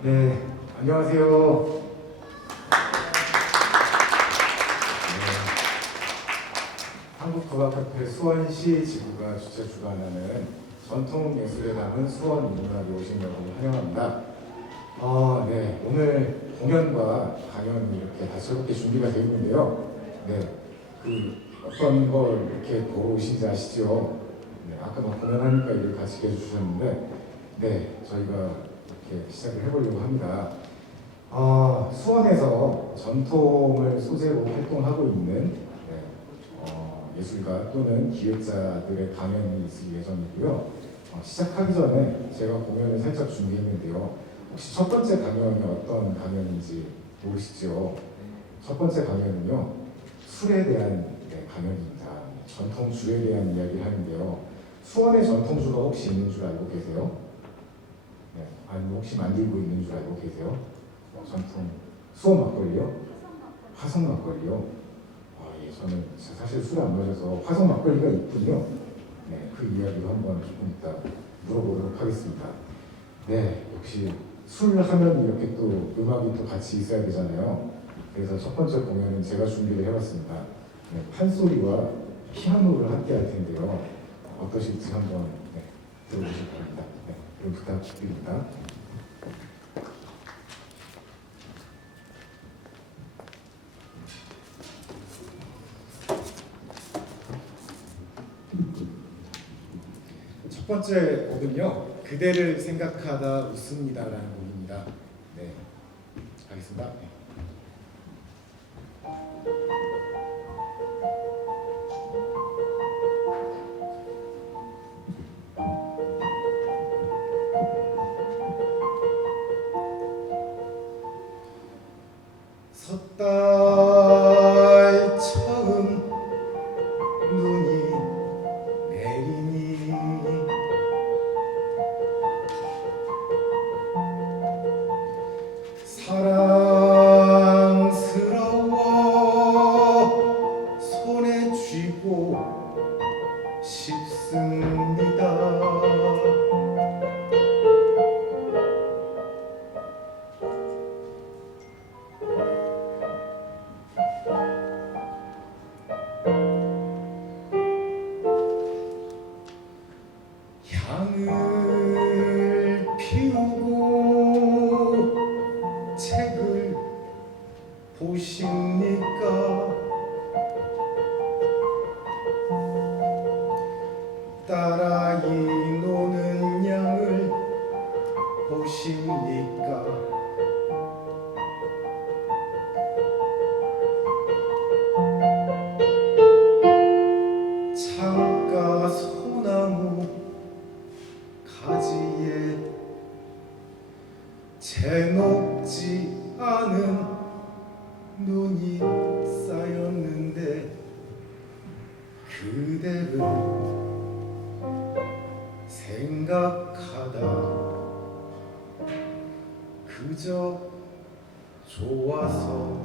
네, 안녕하세요. 한국국악협회 수원시 지부가 주최 주관하는 전통예술에 담은 수원 인문학에 오신 여러분을 환영합니다. 네, 오늘 공연과 강연이 이렇게 다채롭게 준비가 되어 있는데요. 네, 어떤 걸 이렇게 보러 오신지 아시죠? 네, 아까 막 공연하니까 이걸 같이 해주셨는데, 네, 저희가 이렇게 시작을 해보려고 합니다. 수원에서 전통을 소재로 활동하고 있는 예술가 또는 기획자들의 강연이 있을 예정이고요. 시작하기 전에 제가 공연을 살짝 준비했는데요. 혹시 첫 번째 강연이 어떤 강연인지 모르시죠? 첫 번째 강연은요, 술에 대한 강연입니다. 전통주에 대한 이야기를 하는데요. 수원에 전통주가 혹시 있는 줄 알고 계세요? 네, 아니면 혹시 만들고 있는 줄 알고 계세요? 전통 수원 막걸리요? 화성 막걸리요? 예, 저는 사실 술을 안 마셔서 화성 막걸리가 있군요. 네, 그 이야기도 한번 조금 이따 물어보도록 하겠습니다. 네, 역시 술 하면 이렇게 또 음악이 또 같이 있어야 되잖아요. 그래서 첫 번째 공연은 제가 준비를 해봤습니다. 네, 판소리와 피아노를 함께 할 텐데요. 어떠실지 한번 들어보시기 바랍니다. 네, 그럼 부탁드립니다. 첫 번째 곡은요, 그대를 생각하다 웃습니다라는 곡입니다. 네, 가겠습니다. 네. 섣달 처음 눈이 내리니 사랑스러워 손에 쥐고 싶습니다. 향을 피우고 책을 보십니까? 딸아이 노는 양을 보십니까? 창가 소나무 가지에 재 녹지 않은 눈이 쌓였는데 그대를 생각하다 그저 좋아서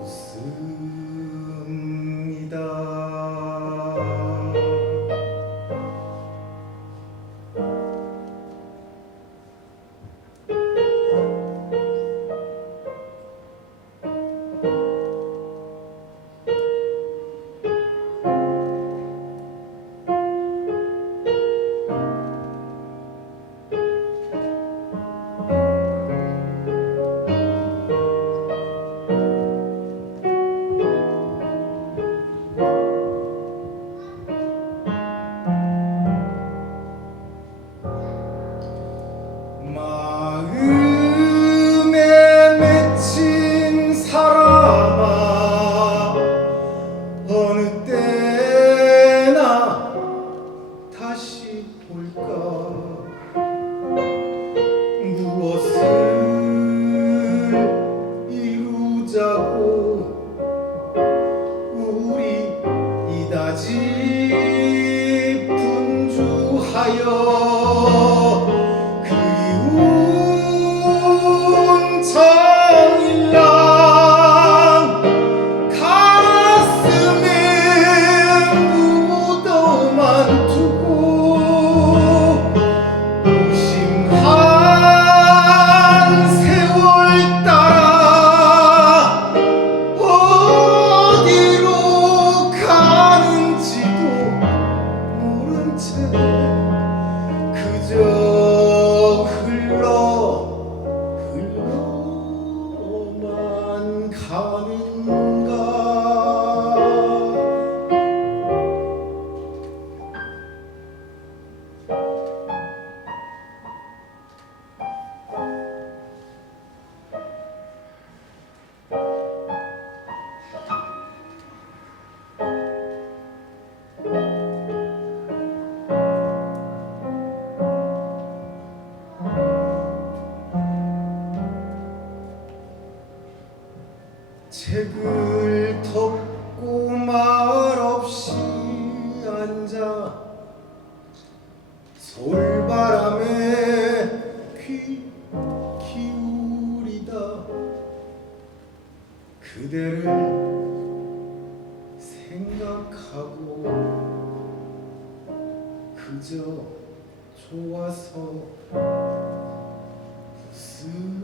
웃습니다. 마음에 맺힌 사람아 어느 때나 다시 볼까 무엇을 이루자고 우리 이다지 분주하여 정일랑 가슴에 묻어만 두고 무심한 채 그저 흘러만 가는가. 책을 덮고 말없이 앉아 서울바람에 귀 기울이다 그대를 생각하고 그저 좋아서 웃습니다.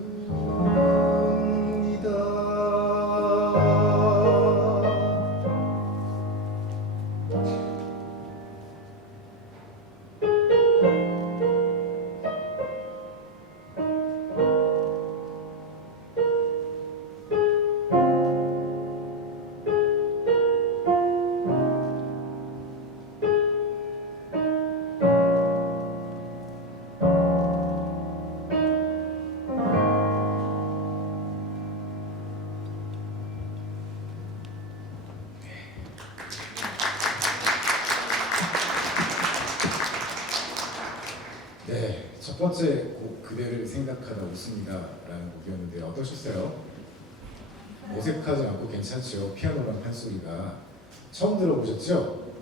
네, 첫 번째 곡 그대를 생각하다 웃습니다라는 곡이었는데 어떠셨어요? 어색하지 않고 괜찮죠? 피아노랑 판소리가 처음 들어보셨죠?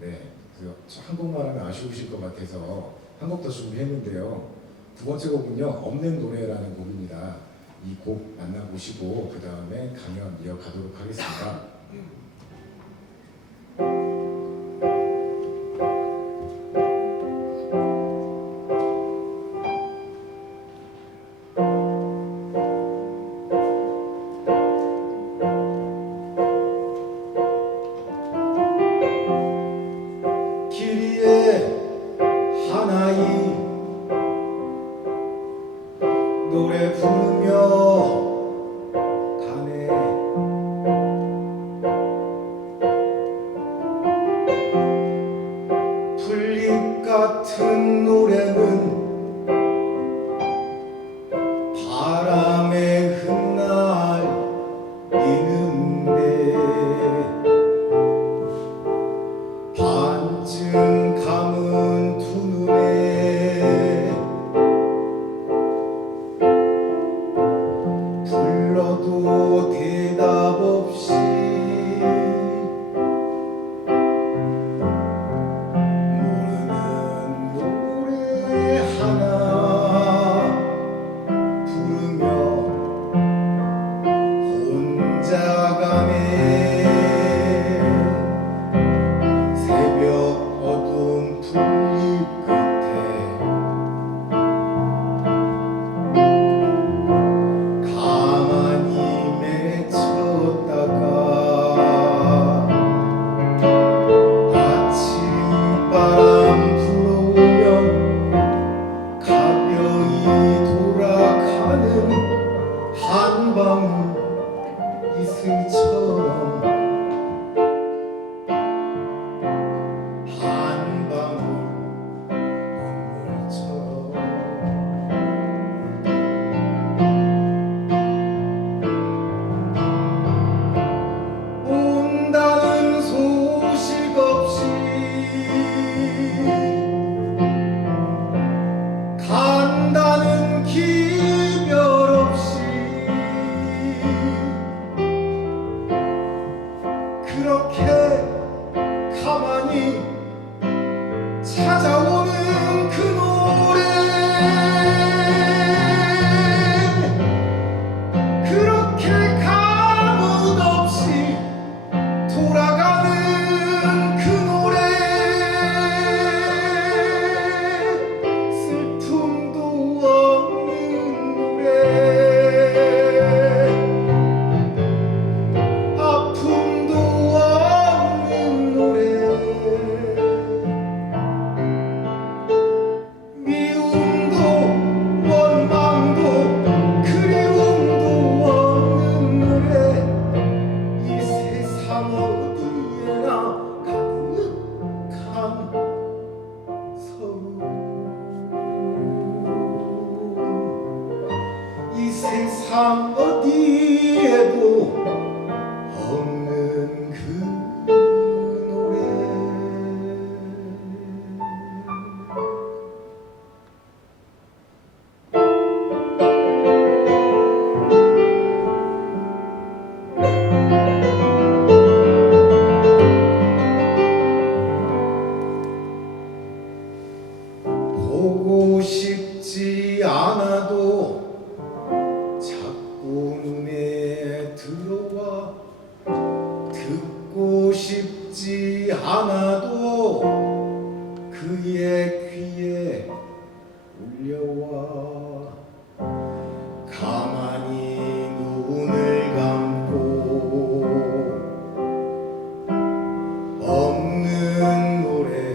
네, 그래서 한국말 하면 아쉬우실 것 같아서 한 곡 더 준비했는데요. 두 번째 곡은요, 없는 노래라는 곡입니다. 이 곡 만나보시고 그 다음에 강연 이어가도록 하겠습니다. 길 위에 하나이 노래 부르며 가네. 풀잎 같은 노래는 바람에 흩날리는데 반쯤 감은 두 눈에 불러도 대답 없이 모르는 노래 하나 부르며 혼자 가네. 새벽 어두운 풀잎 끝에 가만히 맺혔다가 아침바람 불어오면 가벼이 돌아가는 한 방울 이슬처럼 한 방울 눈물처럼 온다는 소식 없이 간다는 기별 없이 그렇게 가만히 찾아오는 그 노래 그렇게 가뭇 없이 돌아가는 그 노래 슬픔도 없는 노래 아픔도 없는 노래 세상 어디에도 없는 그 노래. 보고 싶지 않아도 자꾸 눈에 들어와, 듣고 싶지 않아도 그의 귀에 울려와. 가만히 눈을 감고 없는 노래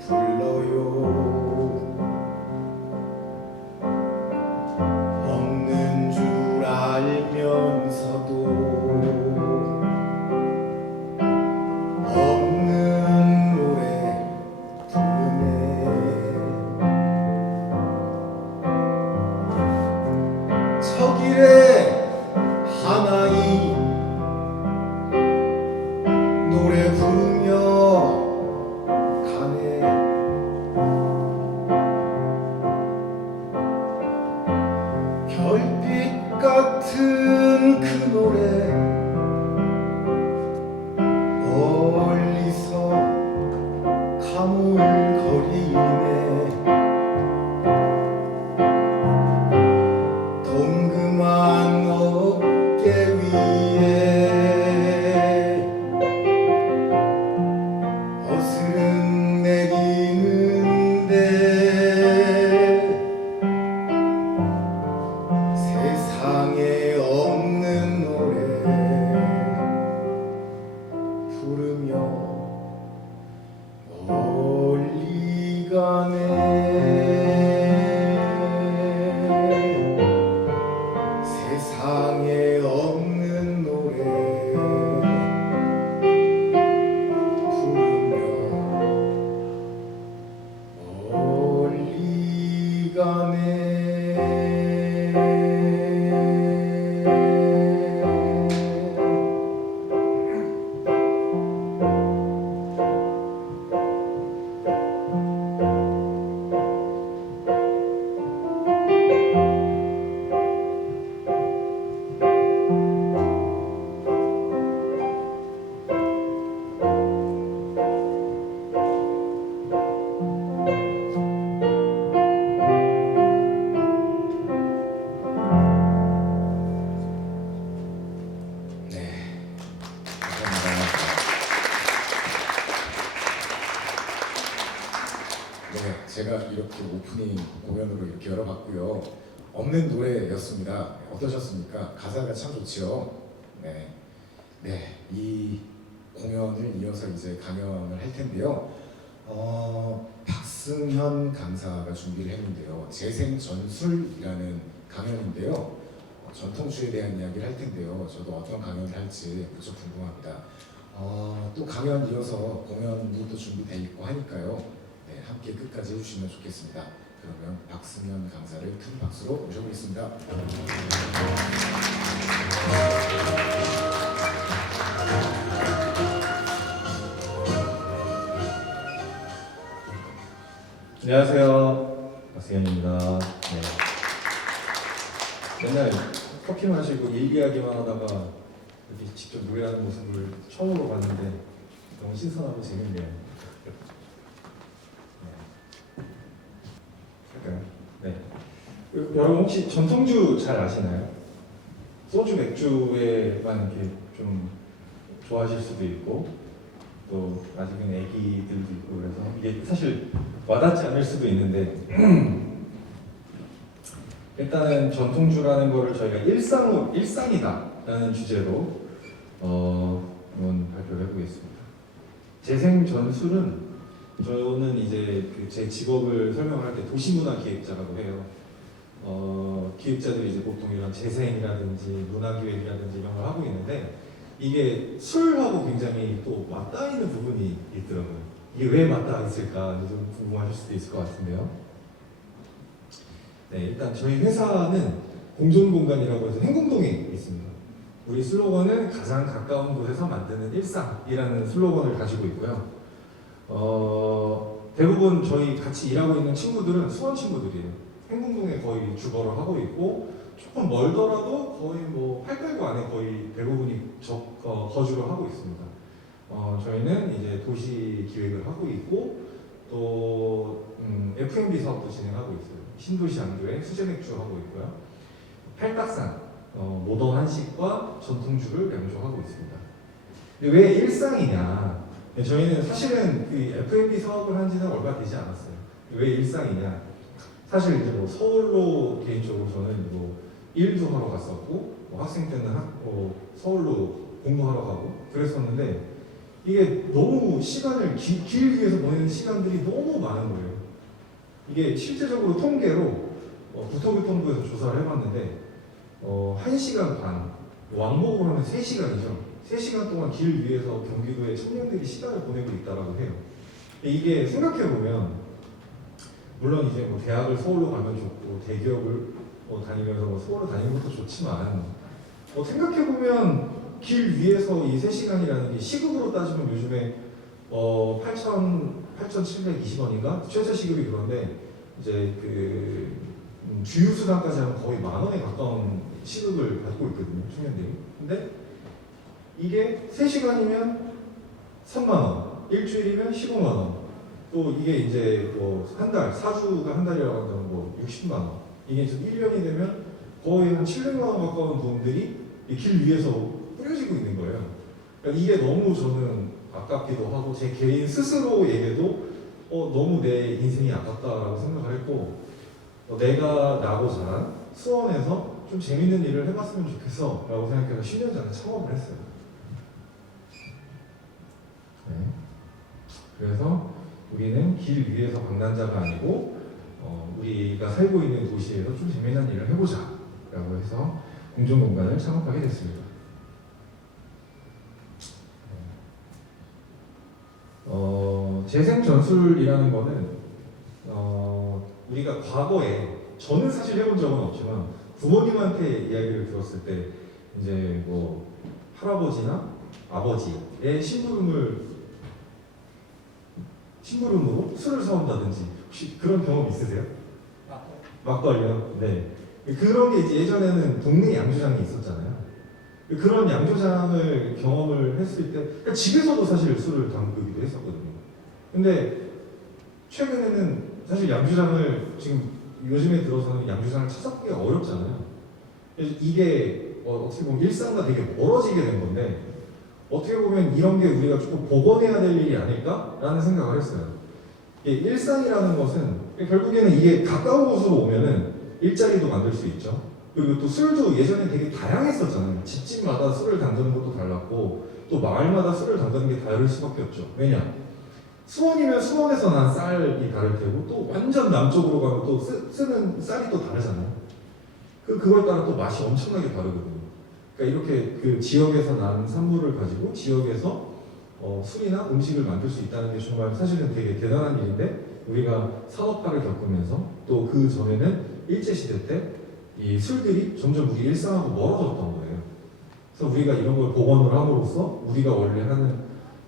불러요. 없는 줄 알면서도 없는 노래 부르네. 저길에 하나이 노래 부르며 가네. 별빛 같은 그 노래 멀리서 가물거리네. 동그만 어깨 위에 어스름 내리는데 세상에 없는 노래 부르며 멀리 가네. 세상에 없는 노래 부르며 멀리 가네. 네, 감사합니다. 네, 제가 이렇게 오프닝 공연으로 이렇게 열어봤고요. 없는 노래였습니다. 어떠셨습니까? 가사가 참 좋지요. 네, 네, 이 공연을 이어서 이제 강연을 할 텐데요. 박승현 강사가 준비를 했는데요. 재생 전술이라는 강연인데요. 전통주에 대한 이야기를 할 텐데요. 저도 어떤 강연을 할지 무척 궁금합니다. 또 강연 이어서 공연이 또 준비되어 있고 하니까요. 네, 함께 끝까지 해주시면 좋겠습니다. 그러면 박승현 강사를 큰 박수로 모셔보겠습니다. 안녕하세요. 박승현입니다. 네. 맨날 커피 마시고 일 이야기만 하다가 이렇게 직접 노래하는 모습을 처음으로 봤는데 너무 신선하고 재밌네요. 네. 할까요? 네. 여러분 혹시 전통주 잘 아시나요? 소주, 맥주에만 이렇게 좀 좋아하실 수도 있고 또 아직은 애기들도 있고 그래서 이게 사실 와닿지 않을 수도 있는데 일단은 전통주라는 거를 저희가 일상이다라는 주제로 한번 발표를 해보겠습니다. 재생 전술은 저는 이제 제 직업을 설명을 할 때 도시문화 기획자라고 해요. 기획자들이 이제 보통 이런 재생이라든지 문화기획이라든지 이런 걸 하고 있는데 이게 술하고 굉장히 또 맞닿아 있는 부분이 있더라고요. 이게 왜 맞닿아 있을까 좀 궁금하실 수도 있을 것 같은데요. 네, 일단 저희 회사는 공존공간이라고 해서 행궁동에 있습니다. 우리 슬로건은 가장 가까운 곳에서 만드는 일상이라는 슬로건을 가지고 있고요. 대부분 저희 같이 일하고 있는 친구들은 수원 친구들이에요. 행궁동에 거의 주거를 하고 있고 조금 멀더라도 거의 뭐 8개구 안에 거의 대부분이 거주를 하고 있습니다. 저희는 이제 도시 기획을 하고 있고 또 F&B 사업도 진행하고 있어요. 신도시 양조에 수제 맥주 하고 있고요. 팔각산 모던 한식과 전통주를 양조하고 있습니다. 근데 왜 일상이냐? 저희는 사실은 그 F&B 사업을 한 지는 얼마 되지 않았어요. 왜 일상이냐? 사실 이제 뭐 서울로 개인적으로 저는 뭐 일도 하러 갔었고 뭐 학생 때는 서울로 공부하러 가고 그랬었는데 이게 너무 시간을 길 위에서 보내는 시간들이 너무 많은 거예요. 이게 실제적으로 통계로 국토교통부에서 조사를 해봤는데 1시간 반, 왕복으로 하면 3시간이죠. 3시간 동안 길 위에서 경기도의 청년들이 시간을 보내고 있다고 해요. 이게 생각해보면 물론 이제 뭐 대학을 서울로 가면 좋고 대기업을 다니면서 뭐 서울로 다니는 것도 좋지만 생각해보면 길 위에서 이 3시간이라는 게 시급으로 따지면 요즘에 8,720원인가? 최저 시급이 그런데 이제 그 주유수단까지 하면 거의 10,000원에 가까운 시급을 받고 있거든요, 청년들이. 근데 이게 3시간이면 3만원, 일주일이면 15만원, 또 이게 이제 한 달, 4주가 한 달이라고 한다면 60만원, 이게 지금 1년이 되면 거의 한 700만원 가까운 돈들이 이 길 위에서 뿌려지고 있는 거예요. 그러니까 이게 너무 저는 아깝기도 하고 제 개인 스스로에게도 너무 내 인생이 아깝다라고 생각을 했고 내가 나고 자란 수원에서 좀 재밌는 일을 해봤으면 좋겠어 라고 생각해서 10년 전에 창업을 했어요. 네. 그래서 우리는 길 위에서 방랑자가 아니고 우리가 살고 있는 도시에서 좀 재미난 일을 해보자 라고 해서 공존공간을 창업하게 됐습니다. 재생전술이라는 거는 우리가 과거에 저는 사실 해본 적은 없지만 부모님한테 이야기를 들었을 때 이제 뭐 할아버지나 아버지의 심부름으로 술을 사온다든지 혹시 그런 경험 있으세요? 막걸리요? 네. 그런 게 이제 예전에는 동네 양조장이 있었잖아요. 그런 양조장을 경험을 했을 때 그러니까 집에서도 사실 술을 담그기도 했었거든요. 근데 최근에는 사실 양조장을 지금 요즘에 들어서는 양조장을 찾아보기가 어렵잖아요. 그래서 이게 어떻게 보면 일상과 되게 멀어지게 된 건데 어떻게 보면 이런 게 우리가 조금 복원해야 될 일이 아닐까라는 생각을 했어요. 일상이라는 것은 결국에는 이게 가까운 곳으로 오면은 일자리도 만들 수 있죠. 그리고 또 술도 예전에 되게 다양했었잖아요. 집집마다 술을 담그는 것도 달랐고 또 마을마다 술을 담그는 게 다를 수밖에 없죠. 왜냐? 수원이면 수원에서 난 쌀이 다를 테고 또 완전 남쪽으로 가면 또 쓰는 쌀이 또 다르잖아요. 그걸 따라 또 맛이 엄청나게 다르거든요. 그러니까 이렇게 그 지역에서 난 산물을 가지고 지역에서 술이나 음식을 만들 수 있다는 게 정말 사실은 되게 대단한 일인데 우리가 산업화를 겪으면서 또 그 전에는 일제시대 때 이 술들이 점점 우리 일상하고 멀어졌던 거예요. 그래서 우리가 이런 걸 복원을 함으로써 우리가 원래 하는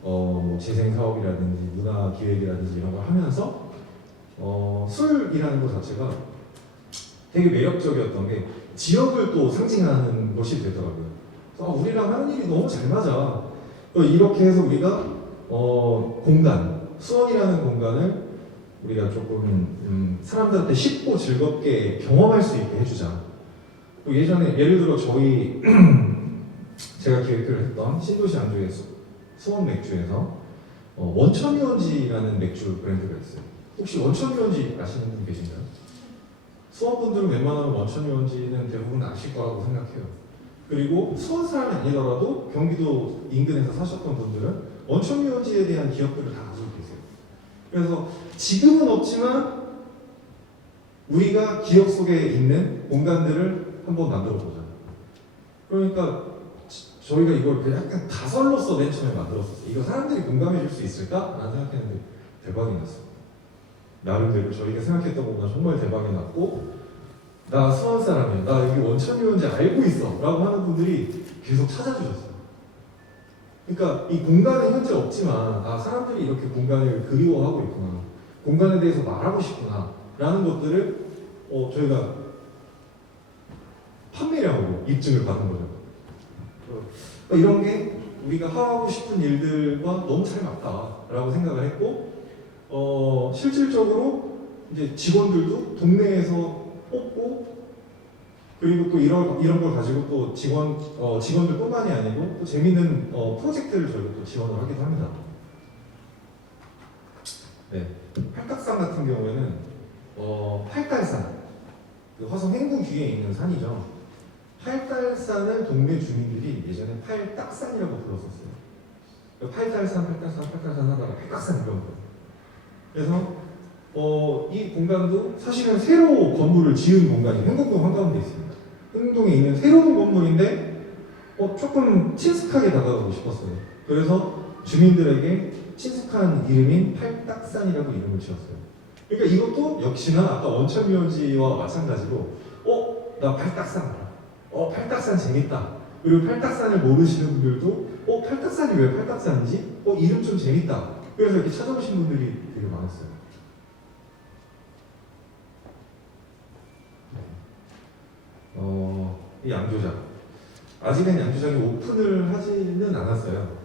뭐 재생 사업이라든지 문화 기획이라든지 이런 걸 하면서 술이라는 것 자체가 되게 매력적이었던 게 지역을 또 상징하는 것이 되더라고요. 그래서 우리랑 하는 일이 너무 잘 맞아. 이렇게 해서 우리가 공간, 수원이라는 공간을 우리가 조금 사람들한테 쉽고 즐겁게 경험할 수 있게 해주자. 또 예전에 예를 들어 저희 제가 기획을 했던 신도시 안주의 수원 맥주에서 원천유원지라는 맥주 브랜드가 있어요. 혹시 원천유원지 아시는 분 계신가요? 수원 분들은 웬만하면 원천유원지는 대부분 아실 거라고 생각해요. 그리고 수원 사람이 아니더라도 경기도 인근에서 사셨던 분들은 원천유원지에 대한 기억들을 다 가지고 계세요. 그래서 지금은 없지만 우리가 기억 속에 있는 공간들을 한번 만들어 보자. 그러니까 저희가 이걸 그냥 약간 가설로서 맨 처음에 만들었었어요. 이거 사람들이 공감해 줄 수 있을까? 라는 생각했는데 대박이 났어요. 나름대로 저희가 생각했던 것보다 정말 대박이 났고 나 수원 사람이야, 나 여기 원천묘인지 알고 있어 라고 하는 분들이 계속 찾아주셨어요. 그러니까 이 공간은 현재 없지만 사람들이 이렇게 공간을 그리워하고 있구나, 공간에 대해서 말하고 싶구나 라는 것들을 저희가 판매량으로 입증을 받은 거죠. 이런 게 우리가 하고 싶은 일들과 너무 잘 맞다라고 생각을 했고, 실질적으로 이제 직원들도 동네에서 뽑고, 그리고 또 이런 걸 가지고 또 직원들뿐만이 아니고 또 재밌는 프로젝트를 저희가 또 지원을 하기도 합니다. 네, 팔딱산 같은 경우에는 팔달산, 그 화성 행궁 뒤에 있는 산이죠. 팔달산을 동네 주민들이 예전에 팔딱산이라고 불렀었어요. 팔달산 하다가 팔딱산 이런 거. 그래서 이 공간도 사실은 새로 건물을 지은 공간이 행궁동 한가운데 있습니다. 행궁동에 있는 새로운 건물인데 조금 친숙하게 다가가고 싶었어요. 그래서 주민들에게 친숙한 이름인 팔딱산이라고 이름을 지었어요. 그러니까 이것도 역시나 아까 원천묘지와 마찬가지로 나 팔딱산 알아. 팔딱산 재밌다. 그리고 팔딱산을 모르시는 분들도 팔딱산이 왜 팔딱산이지? 이름 좀 재밌다. 그래서 이렇게 찾아오신 분들이 되게 많았어요. 이 양조장. 아직은 양조장이 오픈을 하지는 않았어요.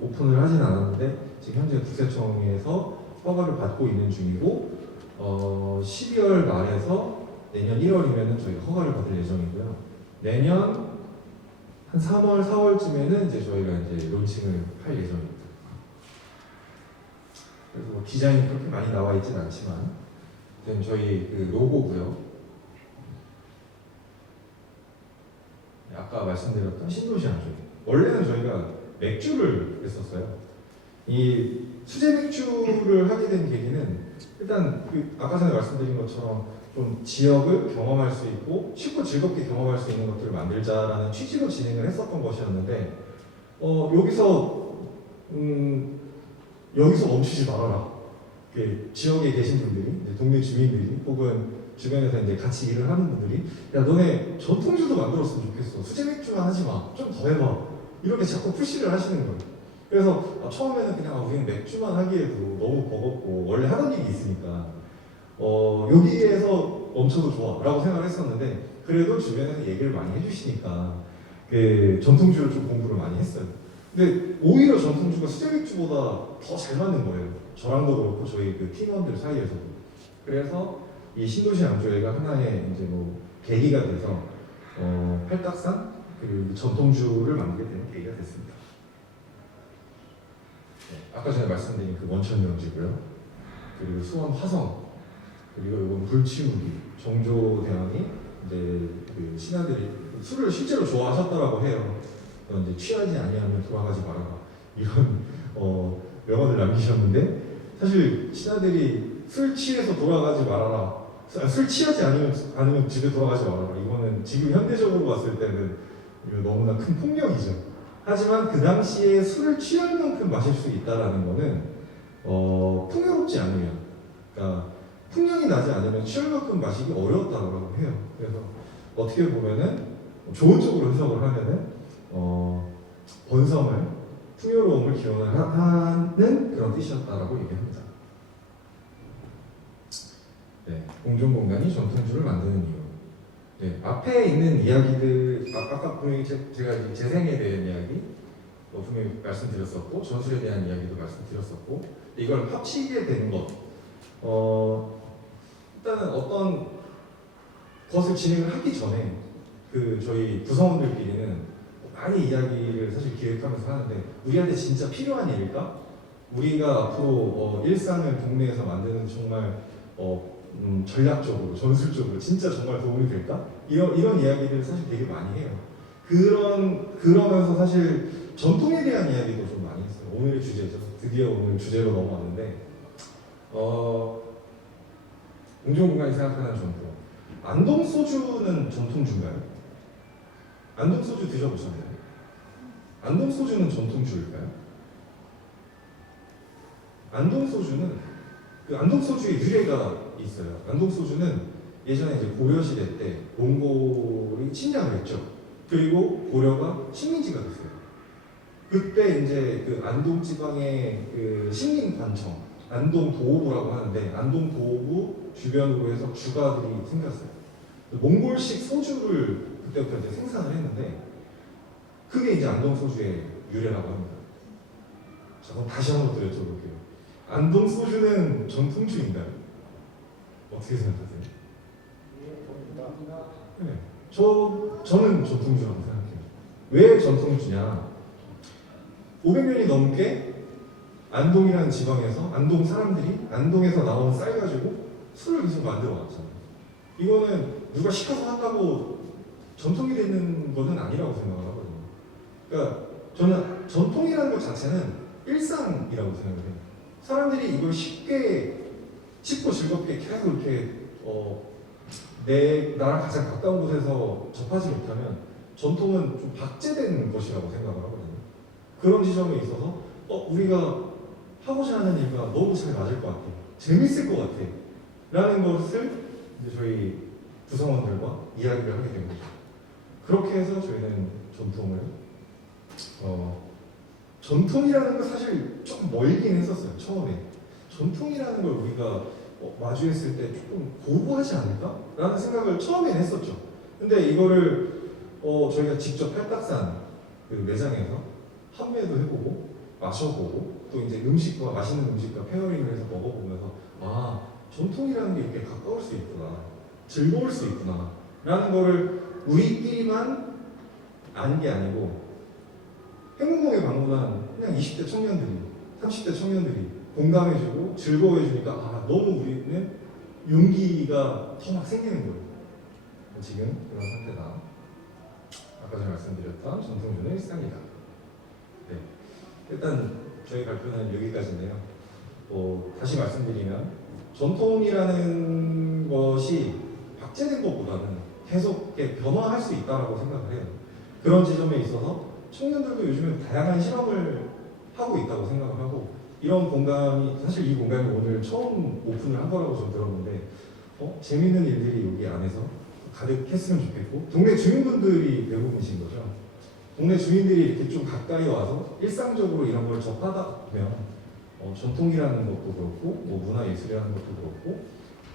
오픈을 하진 않았는데 지금 현재 국세청에서 허가를 받고 있는 중이고 12월 말에서 내년 1월이면 저희가 허가를 받을 예정이고요. 내년 한 3월, 4월쯤에는 이제 저희가 이제 론칭을 할 예정입니다. 그래서 뭐 디자인이 그렇게 많이 나와 있진 않지만 저희 그 로고고요. 아까 말씀드렸던 신도시 양조. 원래는 저희가 맥주를 했었어요. 이 수제 맥주를 하게 된 계기는 일단 아까 전에 말씀드린 것처럼 좀 지역을 경험할 수 있고 쉽고 즐겁게 경험할 수 있는 것들을 만들자라는 취지로 진행을 했었던 것이었는데 여기서 멈추지 말아라. 지역에 계신 분들이, 동네 주민들이 혹은 주변에서 이제 같이 일을 하는 분들이 야 너네 전통주도 만들었으면 좋겠어. 수제 맥주만 하지 마. 좀 더 해봐. 이렇게 자꾸 푸시를 하시는 거예요. 그래서 처음에는 그냥 우리는 맥주만 하기에도 너무 버겁고 원래 하던 일이 있으니까 여기에서 멈춰도 좋아라고 생각을 했었는데 그래도 주변에서 얘기를 많이 해주시니까 전통주를 좀 공부를 많이 했어요. 근데 오히려 전통주가 수제 맥주보다 더 잘 맞는 거예요. 저랑도 그렇고 저희 팀원들 사이에서도. 그래서 이 신도시 양조회가 하나의 이제 뭐 계기가 돼서 팔딱산 그리고 전통주를 만들게 되는 계기가 됐습니다. 네, 아까 전에 말씀드린 그 원천명지고요. 그리고 수원 화성, 그리고 이건 불치우기, 정조대왕이 이제 그 신하들이 술을 실제로 좋아하셨다라고 해요. 이제 취하지 아니하면 돌아가지 말아라 이런 명언을 남기셨는데 사실 신하들이 술 취해서 돌아가지 말아라, 술 취하지 않으면 집에 돌아가지 말아라. 이거는 지금 현대적으로 봤을 때는 너무나 큰 폭력이죠. 하지만 그 당시에 술을 취할 만큼 마실 수 있다라는 거는 풍요롭지 않으면, 그러니까 풍량이 나지 않으면 취할 만큼 마시기 어려웠다고 해요. 그래서 어떻게 보면은 좋은 쪽으로 해석을 하면은 번성을, 풍요로움을 기원을 하는 그런 뜻이었다라고 얘기합니다. 네, 공중공간이 전통주를 만드는 이유. 네, 앞에 있는 이야기들, 아까 분명히 제가 재생에 대한 이야기 분명히 말씀드렸었고, 전술에 대한 이야기도 말씀드렸었고, 이걸 합치게 되는 것. 일단은 어떤 것을 진행을 하기 전에 저희 구성원들끼리는 많이 이야기를 사실 기획하면서 하는데, 우리한테 진짜 필요한 일일까? 우리가 앞으로 일상을 동네에서 만드는 정말 전략적으로, 전술적으로 진짜 정말 도움이 될까? 이런 이야기들을 사실 되게 많이 해요. 그러면서 사실 전통에 대한 이야기도 좀 많이 했어요. 오늘의 주제죠. 드디어 오늘 주제로 넘어왔는데, 공중공간이 생각하는 전통. 안동소주는 전통주인가요? 안동소주 드셔보셨나요? 안동소주는 전통주일까요? 안동소주는 안동소주의 유래가 있어요. 안동소주는 예전에 이제 고려 시대 때 몽골이 침략을 했죠. 그리고 고려가 식민지가 됐어요. 그때 이제 그 안동 지방의 그 식민관청, 안동 도호부라고 하는데 안동 도호부 주변으로 해서 주가들이 생겼어요. 몽골식 소주를 그때부터 이제 생산을 했는데 그게 이제 안동 소주의 유래라고 합니다. 자, 그럼 다시 한번 더 여쭤볼게요. 안동 소주는 전통주인가요? 어떻게 생각하세요? 네. 저는 전통주라고 생각해요. 왜 전통주냐? 500년이 넘게 안동이라는 지방에서 안동 사람들이 안동에서 나온 쌀 가지고 술을 계속 만들어 왔잖아요. 이거는 누가 시켜서 한다고 전통이 되는 것은 아니라고 생각을 하거든요. 그러니까 저는 전통이라는 것 자체는 일상이라고 생각을 해요. 사람들이 이걸 쉽고 즐겁게 계속 이렇게 나랑 가장 가까운 곳에서 접하지 못하면 전통은 좀 박제된 것이라고 생각을 하거든요. 그런 지점에 있어서 우리가 하고자 하는 일과 너무 잘 맞을 것 같아, 재밌을 것 같아 라는 것을 이제 저희 구성원들과 이야기를 하게 된 거죠. 그렇게 해서 저희는 전통을 전통이라는 건 사실 좀 멀긴 했었어요. 처음에 전통이라는 걸 우리가 마주했을 때 조금 고루하지 않을까? 라는 생각을 처음엔 했었죠. 근데 이거를 저희가 직접 팔딱산 그 매장에서 판매도 해보고 마셔보고 또 이제 음식과 맛있는 음식과 페어링을 해서 먹어보면서 아, 전통이라는 게 이렇게 가까울 수 있구나, 즐거울 수 있구나 라는 거를 우리끼리만 아는 게 아니고 행운동에 방문한 그냥 20대 청년들이 30대 청년들이 공감해주고 즐거워해주니까 아, 너무 우리는 용기가 더 막 생기는 거예요. 지금 그런 상태다. 아까 전에 말씀드렸던 전통주는 일상이다. 네. 일단 저희 발표는 여기까지인데요. 다시 말씀드리면 전통이라는 것이 박제된 것보다는 계속 이렇게 변화할 수 있다고 생각을 해요. 그런 지점에 있어서 청년들도 요즘에 다양한 실험을 하고 있다고 생각을 하고 이런 공간이 사실 이 공간이 오늘 처음 오픈을 한 거라고 좀 들었는데 재밌는 일들이 여기 안에서 가득했으면 좋겠고 동네 주민분들이 대부분이신 거죠. 동네 주민들이 이렇게 좀 가까이 와서 일상적으로 이런 걸 접하다 보면 전통이라는 것도 그렇고 문화예술이라는 것도 그렇고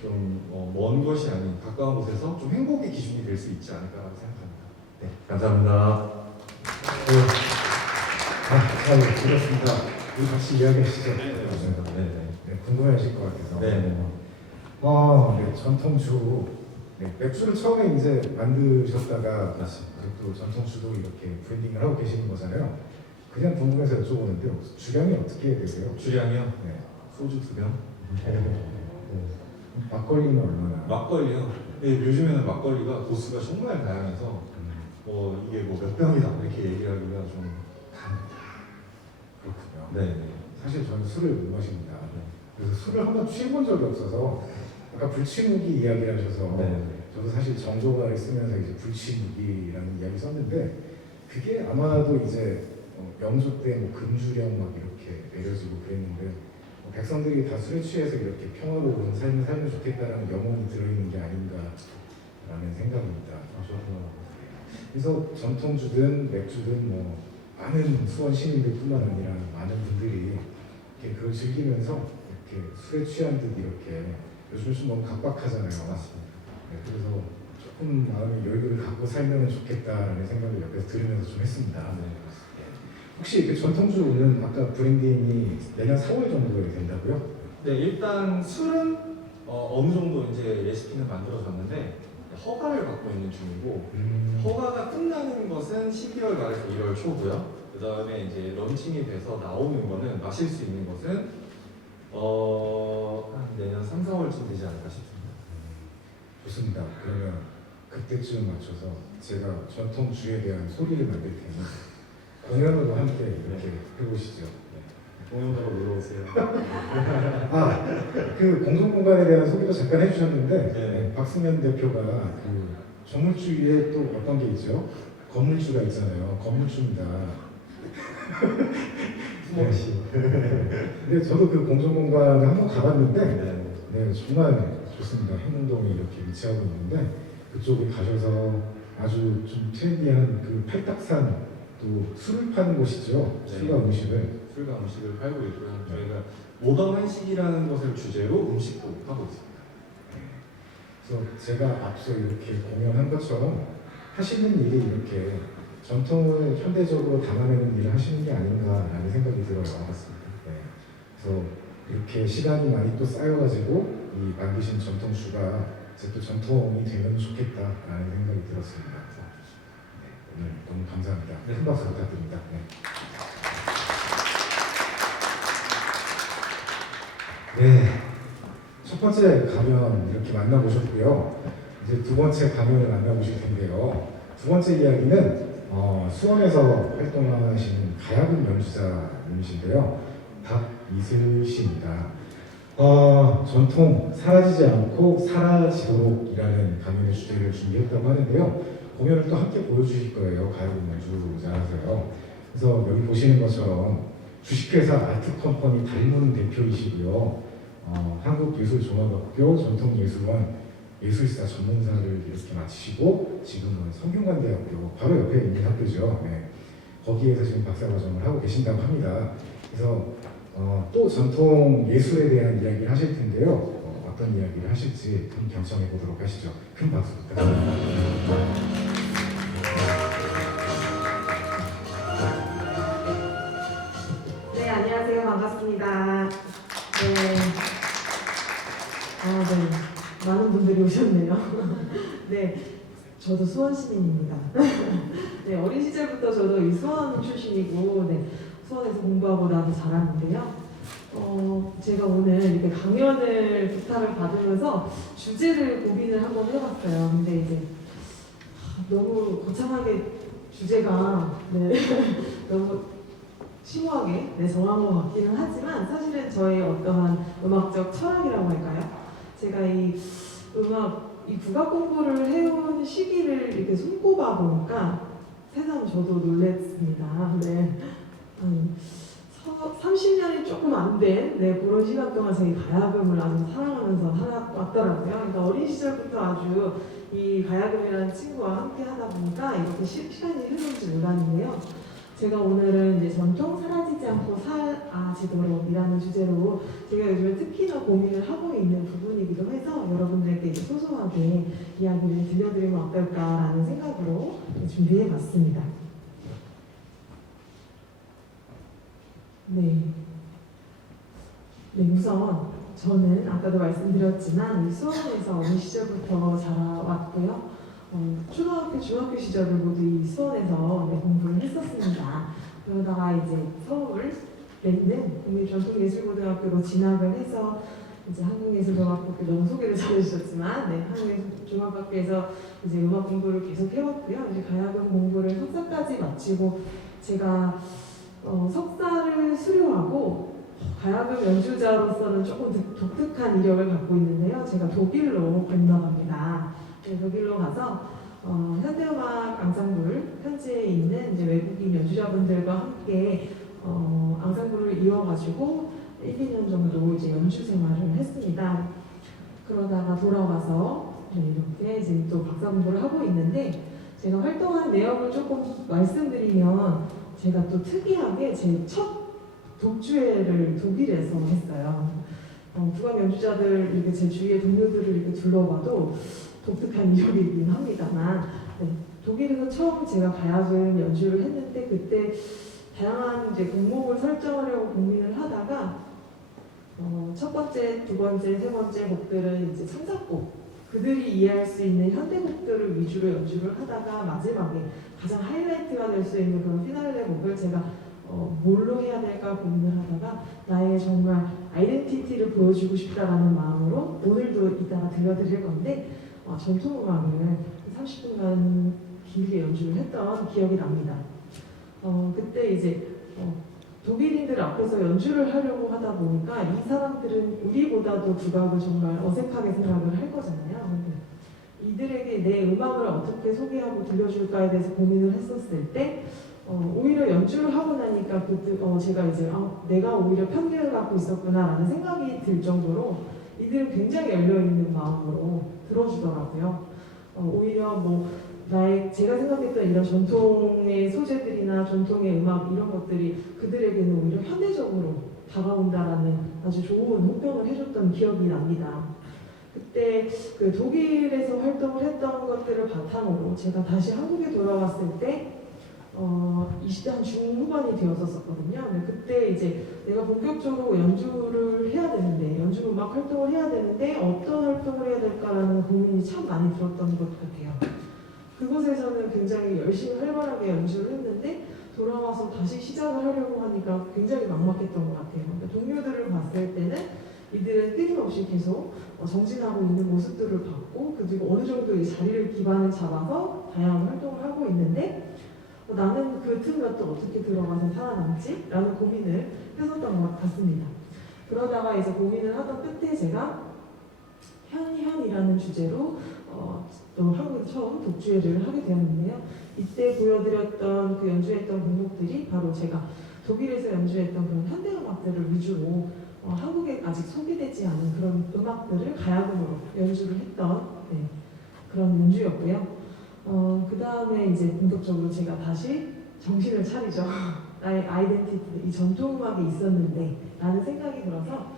좀 먼 것이 아닌 가까운 곳에서 좀 행복의 기준이 될 수 있지 않을까라고 생각합니다. 네, 감사합니다. 잘 들었습니다. 우리 같이 이야기하시죠. 감사합니다. 네, 궁금해하실 것 같아서. 네. 네, 전통주. 네, 맥주를 처음에 이제 만드셨다가 맞습니다. 또 전통주도 이렇게 브랜딩을 하고 계시는 거잖아요. 그냥 궁금해서 여쭤보는데요. 주량이 어떻게 되세요? 주량이요? 네. 소주 2병. 막걸리는 얼마나? 막걸리요? 네, 요즘에는 막걸리가 도수가 정말 다양해서 이게 몇 병이다 이렇게 얘기하기가 좀 그렇군요. 네. 사실 저는 술을 못 마십니다. 그래서 술을 한번 취해본 적이 없어서 아까 불취무기 이야기를 하셔서 네. 저도 사실 정조가를 쓰면서 이제 불취무기라는 이야기 썼는데 그게 아마도 이제 명조 때 금주령 막 이렇게 내려지고 그랬는데 백성들이 다 술에 취해서 이렇게 평화로운 삶을 살면 좋겠다라는 염원이 들어있는 게 아닌가라는 생각입니다. 그래서 전통주든 맥주든 많은 수원 시민들뿐만 아니라 많은 분들이 이렇게 그걸 즐기면서 이렇게 술에 취한 듯 이렇게 요즘 좀 너무 각박하잖아요. 맞습니다. 네, 그래서 조금 마음의 여유를 갖고 살면 좋겠다라는 생각을 옆에서 들으면서 좀 했습니다. 네. 혹시 그 전통주는 아까 브랜딩이 내년 4월 정도에 된다고요? 네, 일단 술은 어느 정도 이제 레시피는 만들어졌는데 허가를 받고 있는 중이고 허가가 끝나는 것은 12월 말에서 1월 초고요. 그 다음에 이제 런칭이 돼서 나오는 거는 마실 수 있는 것은 한 내년 3, 4월쯤 되지 않을까 싶습니다. 좋습니다. 그러면 그때쯤 맞춰서 제가 전통주에 대한 소리를 만들 테니 공연으로 함께 이렇게 해보시죠. 공연으로 놀러 오세요. 그 공동공간에 대한 소개도 잠깐 해주셨는데 네. 박승현 대표가 그 정물주에 또 어떤 게 있죠? 건물주가 있잖아요. 건물주입니다. 근데 저도 그 공동공간을 한번 가봤는데 네, 정말 좋습니다. 해문동에 이렇게 위치하고 있는데 그쪽에 가셔서 아주 좀 트렌디한 그 팔딱산 또 술을 파는 곳이죠. 네. 술과 음식을. 술과 음식을 팔고 있고요. 저희가 모던 한식이라는 것을 주제로 음식도 하고 있습니다. 그래서 제가 앞서 이렇게 공연한 것처럼 하시는 일이 이렇게 전통을 현대적으로 담아내는 일을 하시는 게 아닌가라는 생각이 들어요. 네. 그래서 이렇게 시간이 많이 또 쌓여가지고 이 만드신 전통주가 이제 또 전통이 되면 좋겠다라는 생각이 들었습니다. 그래서 네, 오늘 너무 감사합니다. 큰 박수 부탁드립니다. 네, 첫 번째 가면 이렇게 만나보셨고요. 이제 두 번째 가면을 만나보실 텐데요. 두 번째 이야기는 수원에서 활동하시는 가야금 연주자님이신데요. 박이슬 씨입니다. 전통 사라지지 않고 사라지도록이라는 가면의 주제를 준비했다고 하는데요. 공연을 또 함께 보여주실 거예요. 가야금 연주자라서요. 그래서 여기 보시는 것처럼 주식회사 아트컴퍼니 달문 대표이시고요. 한국예술종합학교 전통예술원 예술사 전문사를 이렇게 마치시고 지금은 성균관대학교 바로 옆에 있는 학교죠. 네. 거기에서 지금 박사과정을 하고 계신다고 합니다. 그래서 또 전통 예술에 대한 이야기를 하실 텐데요. 어떤 이야기를 하실지 한번 경청해 보도록 하시죠. 큰 박수 부탁드립니다. 네, 안녕하세요. 반갑습니다. 네. 네. 많은 분들이 오셨네요. 네. 저도 수원 시민입니다. 네, 어린 시절부터 저도 이 수원 출신이고, 네. 수원에서 공부하고 나서 자랐는데요. 제가 오늘 이렇게 강연을 부탁을 받으면서 주제를 고민을 한번 해봤어요. 근데 이제 너무 거창하게 주제가 네. 너무 심오하게 정한 것 같기는 하지만 사실은 저의 어떠한 음악적 철학이라고 할까요? 제가 이 국악 공부를 해온 시기를 이렇게 손꼽아 보니까 새삼 저도 놀랬습니다. 네. 30년이 조금 안 된 그런 시간 동안 제 가야금을 아주 사랑하면서 살아왔더라고요. 그러니까 어린 시절부터 아주 이 가야금이라는 친구와 함께 하다 보니까 이렇게 시간이 흐르는지 몰랐는데요. 제가 오늘은 이제 전통 사라지지 않고 사라지도록이라는 주제로 제가 요즘에 특히나 고민을 하고 있는 부분이기도 해서 여러분들께 이제 소소하게 이야기를 들려드리면 어떨까라는 생각으로 준비해봤습니다. 네, 우선 저는 아까도 말씀드렸지만 이 수원에서 어린 시절부터 자라왔고요. 초등학교, 중학교 시절을 모두 이 수원에서 공부를 했었습니다. 그러다가 이제 서울에 있는 국립전통예술고등학교로 진학을 해서 이제 한국예술종합학교 너무 소개를 잘해주셨지만 한국예술종합학교에서 이제 음악 공부를 계속 해왔고요. 이제 가야금 공부를 석사까지 마치고 제가 석사를 수료하고 가야금 연주자로서는 조금 독특한 이력을 갖고 있는데요. 제가 독일로 건너갑니다. 네, 독일로 가서 현대음악 앙상블 현지에 있는 이제 외국인 연주자분들과 함께 앙상블을 이어가지고 1, 2년 정도 이제 연주 생활을 했습니다. 그러다가 돌아와서 이렇게 이제 또 박사 공부를 하고 있는데 제가 활동한 내역을 조금 말씀드리면 제가 또 특이하게 제 첫 독주회를 독일에서 했어요. 국악 연주자들 이렇게 제 주위의 동료들을 이렇게 둘러봐도 독특한 이력이긴 합니다만 독일에서 처음 제가 가야금 연주를 했는데 그때 다양한 이제 곡목을 설정하려고 고민을 하다가 첫 번째, 두 번째, 세 번째 곡들은 이제 창작곡 그들이 이해할 수 있는 현대곡들을 위주로 연주를 하다가 마지막에 가장 하이라이트가 될 수 있는 그런 피날레 곡을 제가 뭘로 해야 될까 고민을 하다가 나의 정말 아이덴티티를 보여주고 싶다라는 마음으로 오늘도 이따가 들려드릴 건데 전통음악을 30분간 길게 연주를 했던 기억이 납니다. 그때 이제 독일인들 앞에서 연주를 하려고 하다 보니까 이 사람들은 우리보다도 국악을 정말 어색하게 생각을 할 거잖아요. 근데 이들에게 내 음악을 어떻게 소개하고 들려줄까에 대해서 고민을 했었을 때 오히려 연주를 하고 나니까 제가 이제 내가 오히려 편견을 갖고 있었구나라는 생각이 들 정도로 이들은 굉장히 열려있는 마음으로 들어주더라고요. 오히려 뭐 제가 생각했던 이런 전통의 소재들이나 전통의 음악 이런 것들이 그들에게는 오히려 현대적으로 다가온다라는 아주 좋은 호평을 해줬던 기억이 납니다. 그때 그 독일에서 활동을 했던 것들을 바탕으로 제가 다시 한국에 돌아왔을 때 20대 한 중후반이 되었었거든요. 근데 그때 이제 내가 본격적으로 연주를 해야 되는데, 연주 음악 활동을 해야 되는데 어떤 활동을 해야 될까라는 고민이 참 많이 들었던 것 같아요. 그곳에서는 굉장히 열심히 활발하게 연주를 했는데 돌아와서 다시 시작을 하려고 하니까 굉장히 막막했던 것 같아요. 그러니까 동료들을 봤을 때는 이들은 끊임없이 계속 정진하고 있는 모습들을 봤고, 그리고 어느 정도의 자리를 기반을 잡아서 다양한 활동을 하고 있는데 나는 그 틈을 또 어떻게 들어가서 살아남지? 라는 고민을 했었던 것 같습니다. 그러다가 이제 고민을 하던 끝에 제가 현현이라는 주제로 또 한국에서 처음 독주회를 하게 되었는데요. 이때 보여드렸던 그 연주했던 곡목들이 바로 제가 독일에서 연주했던 그런 현대음악들을 위주로 한국에 아직 소개되지 않은 그런 음악들을 가야금으로 연주를 했던 그런 연주였고요. 그 다음에 이제 본격적으로 제가 다시 정신을 차리죠. 나의 아이덴티티, 이 전통음악이 있었는데 라는 생각이 들어서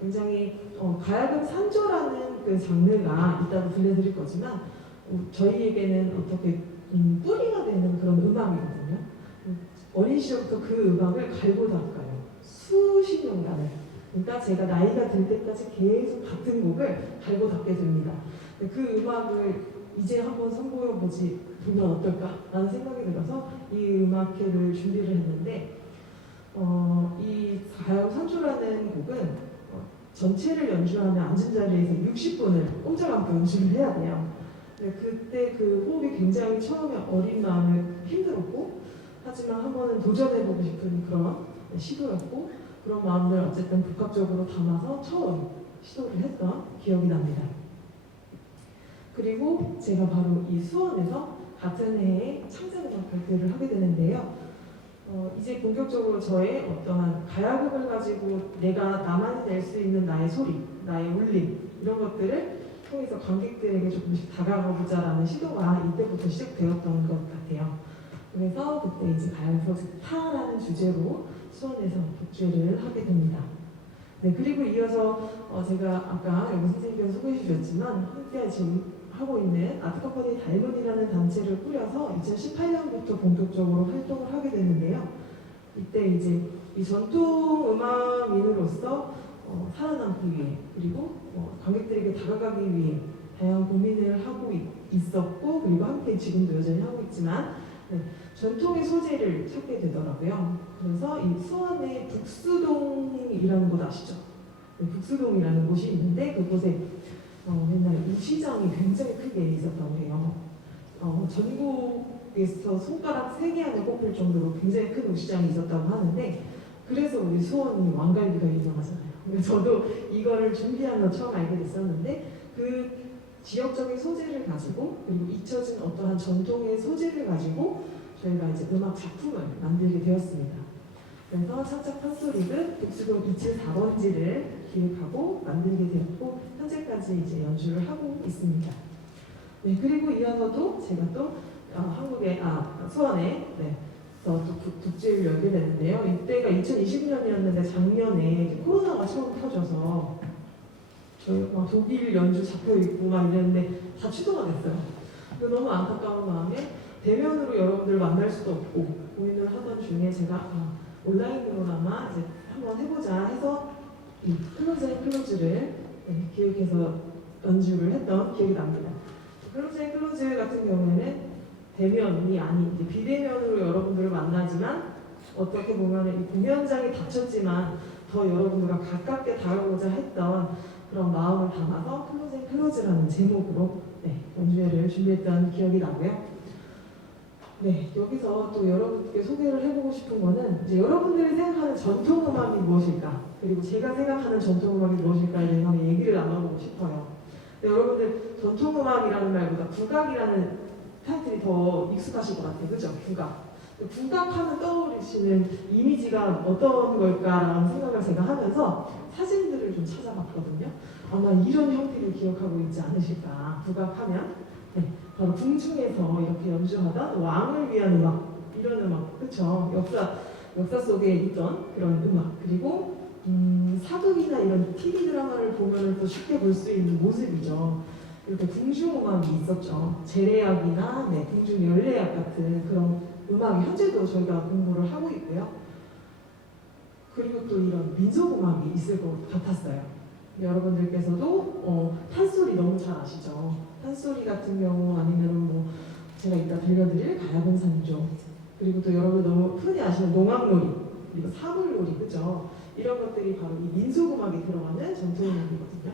굉장히 가야금 산조라는 그 장르가 이따가 들려드릴 거지만 저희에게는 어떻게 뿌리가 되는 그런 음악이거든요. 어린 시절부터 그 음악을 갈고 닦아요. 수십 년간을. 그러니까 제가 나이가 들 때까지 계속 같은 곡을 갈고 닦게 됩니다. 그 음악을 이제 한번 선보여보지 보면 어떨까라는 생각이 들어서 이 음악회를 준비를 했는데 이 가야금 산조라는 곡은 전체를 연주하면 앉은 자리에서 60분을 꼼짝 않고 연주를 해야 돼요. 그때 그 호흡이 굉장히 처음에 어린 마음에 힘들었고, 하지만 한 번은 도전해보고 싶은 그런 시도였고, 그런 마음을 어쨌든 복합적으로 담아서 처음 시도를 했던 기억이 납니다. 그리고 제가 바로 이 수원에서 같은 해에 창작음악 발표를 하게 되는데요. 이제 본격적으로 저의 어떠한 가야금을 가지고 내가 나만이 낼 수 있는 나의 소리, 나의 울림 이런 것들을 통해서 관객들에게 조금씩 다가가보자라는 시도가 이때부터 시작되었던 것 같아요. 그래서 그때 이제 가야금 프로젝트라는 주제로 수원에서 독주회를 하게 됩니다. 네, 그리고 이어서 제가 아까 여기 선생님께서 소개해 주셨지만 함께 지금 하고 있는 아트컴퍼니 다이몬이라는 단체를 꾸려서 2018년부터 본격적으로 활동을 하게 되는데요. 이때 이제 이 전통 음악인으로서 살아남기 위해 그리고 관객들에게 다가가기 위해 다양한 고민을 하고 있었고, 그리고 함께 지금도 여전히 하고 있지만 전통의 소재를 찾게 되더라고요. 그래서 이 수원의 북수동이라는 곳 아시죠? 북수동이라는 곳이 있는데 그곳에 옛날에 우시장이 굉장히 크게 있었다고 해요. 전국에서 손가락 3개 안에 꼽힐 정도로 굉장히 큰 우시장이 있었다고 하는데, 그래서 우리 수원이 왕갈비가 유명하잖아요. 저도 이거를 준비하며 처음 알게 됐었는데, 그 지역적인 소재를 가지고 그리고 잊혀진 어떠한 전통의 소재를 가지고 저희가 이제 음악 작품을 만들게 되었습니다. 그래서 창작 판소리는 북수동 274번지를 기획하고 만들게 되었고 현재까지 이제 연주를 하고 있습니다. 네, 그리고 이어서도 제가 또 한국의 수원에 또 독주회를 열게 되는데요. 이때가 2020년이었는데 작년에 코로나가 처음 터져서 저희 막 독일 연주 잡혀 있고 막 이랬는데 다 취소가 됐어요. 너무 안타까운 마음에 대면으로 여러분들을 만날 수도 없고 고민을 하던 중에 제가 온라인으로나마 이제 한번 해보자 해서 이 클로즈 앤 클로즈를 기획해서 연주를 했던 기억이 납니다. 클로즈 앤 클로즈 같은 경우에는 대면이 아닌 이제 비대면으로 여러분들을 만나지만 어떻게 보면 이 공연장이 닫혔지만 더 여러분들과 가깝게 다가오고자 했던 그런 마음을 담아서 클로즈 앤 클로즈라는 제목으로 연주회를 준비했던 기억이 나고요. 네, 여기서 또 여러분께 소개를 해보고 싶은 거는 이제 여러분들이 생각하는 전통음악이 무엇일까, 그리고 제가 생각하는 전통음악이 무엇일까에 대해서 얘기를 나눠보고 싶어요. 여러분들 전통음악이라는 말보다 국악이라는 타이틀이 더 익숙하실 것 같아요. 그죠? 국악. 국악하면 떠오르시는 이미지가 어떤 걸까라는 생각을 제가 하면서 사진들을 좀 찾아봤거든요. 아마 이런 형태를 기억하고 있지 않으실까. 국악하면 바로 궁중에서 이렇게 연주하던 왕을 위한 음악, 이런 음악, 그렇죠? 역사 속에 있던 그런 음악, 그리고 사극이나 이런 TV 드라마를 보면 또 쉽게 볼 수 있는 모습이죠. 이렇게 궁중음악이 있었죠. 재래악이나 궁중 연래악 같은 그런 음악이 현재도 저희가 공부를 하고 있고요. 그리고 또 이런 민속음악이 있을 것 같았어요. 여러분들께서도 판소리 너무 잘 아시죠? 판소리 같은 경우 아니면 뭐 제가 이따 들려드릴 가야금 산조, 그리고 또 여러분 너무 흔히 아시는 농악놀이, 그리고 사물놀이, 그죠? 이런 것들이 바로 이 민속음악에 들어가는 전통음악이거든요.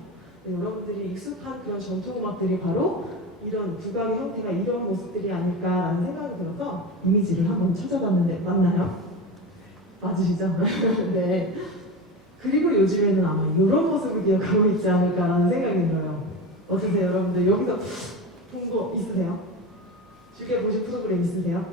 여러분들이 익숙한 그런 전통음악들이 바로 이런 국악의 형태가 이런 모습들이 아닐까라는 생각이 들어서 이미지를 한번 찾아봤는데 맞나요? 맞으시죠? 네. 그리고 요즘에는 아마 이런 모습을 기억하고 있지 않을까라는 생각이 들어요. 어떠세요, 여러분들? 여기서 본 거 있으세요? 주위에 보신 프로그램 있으세요?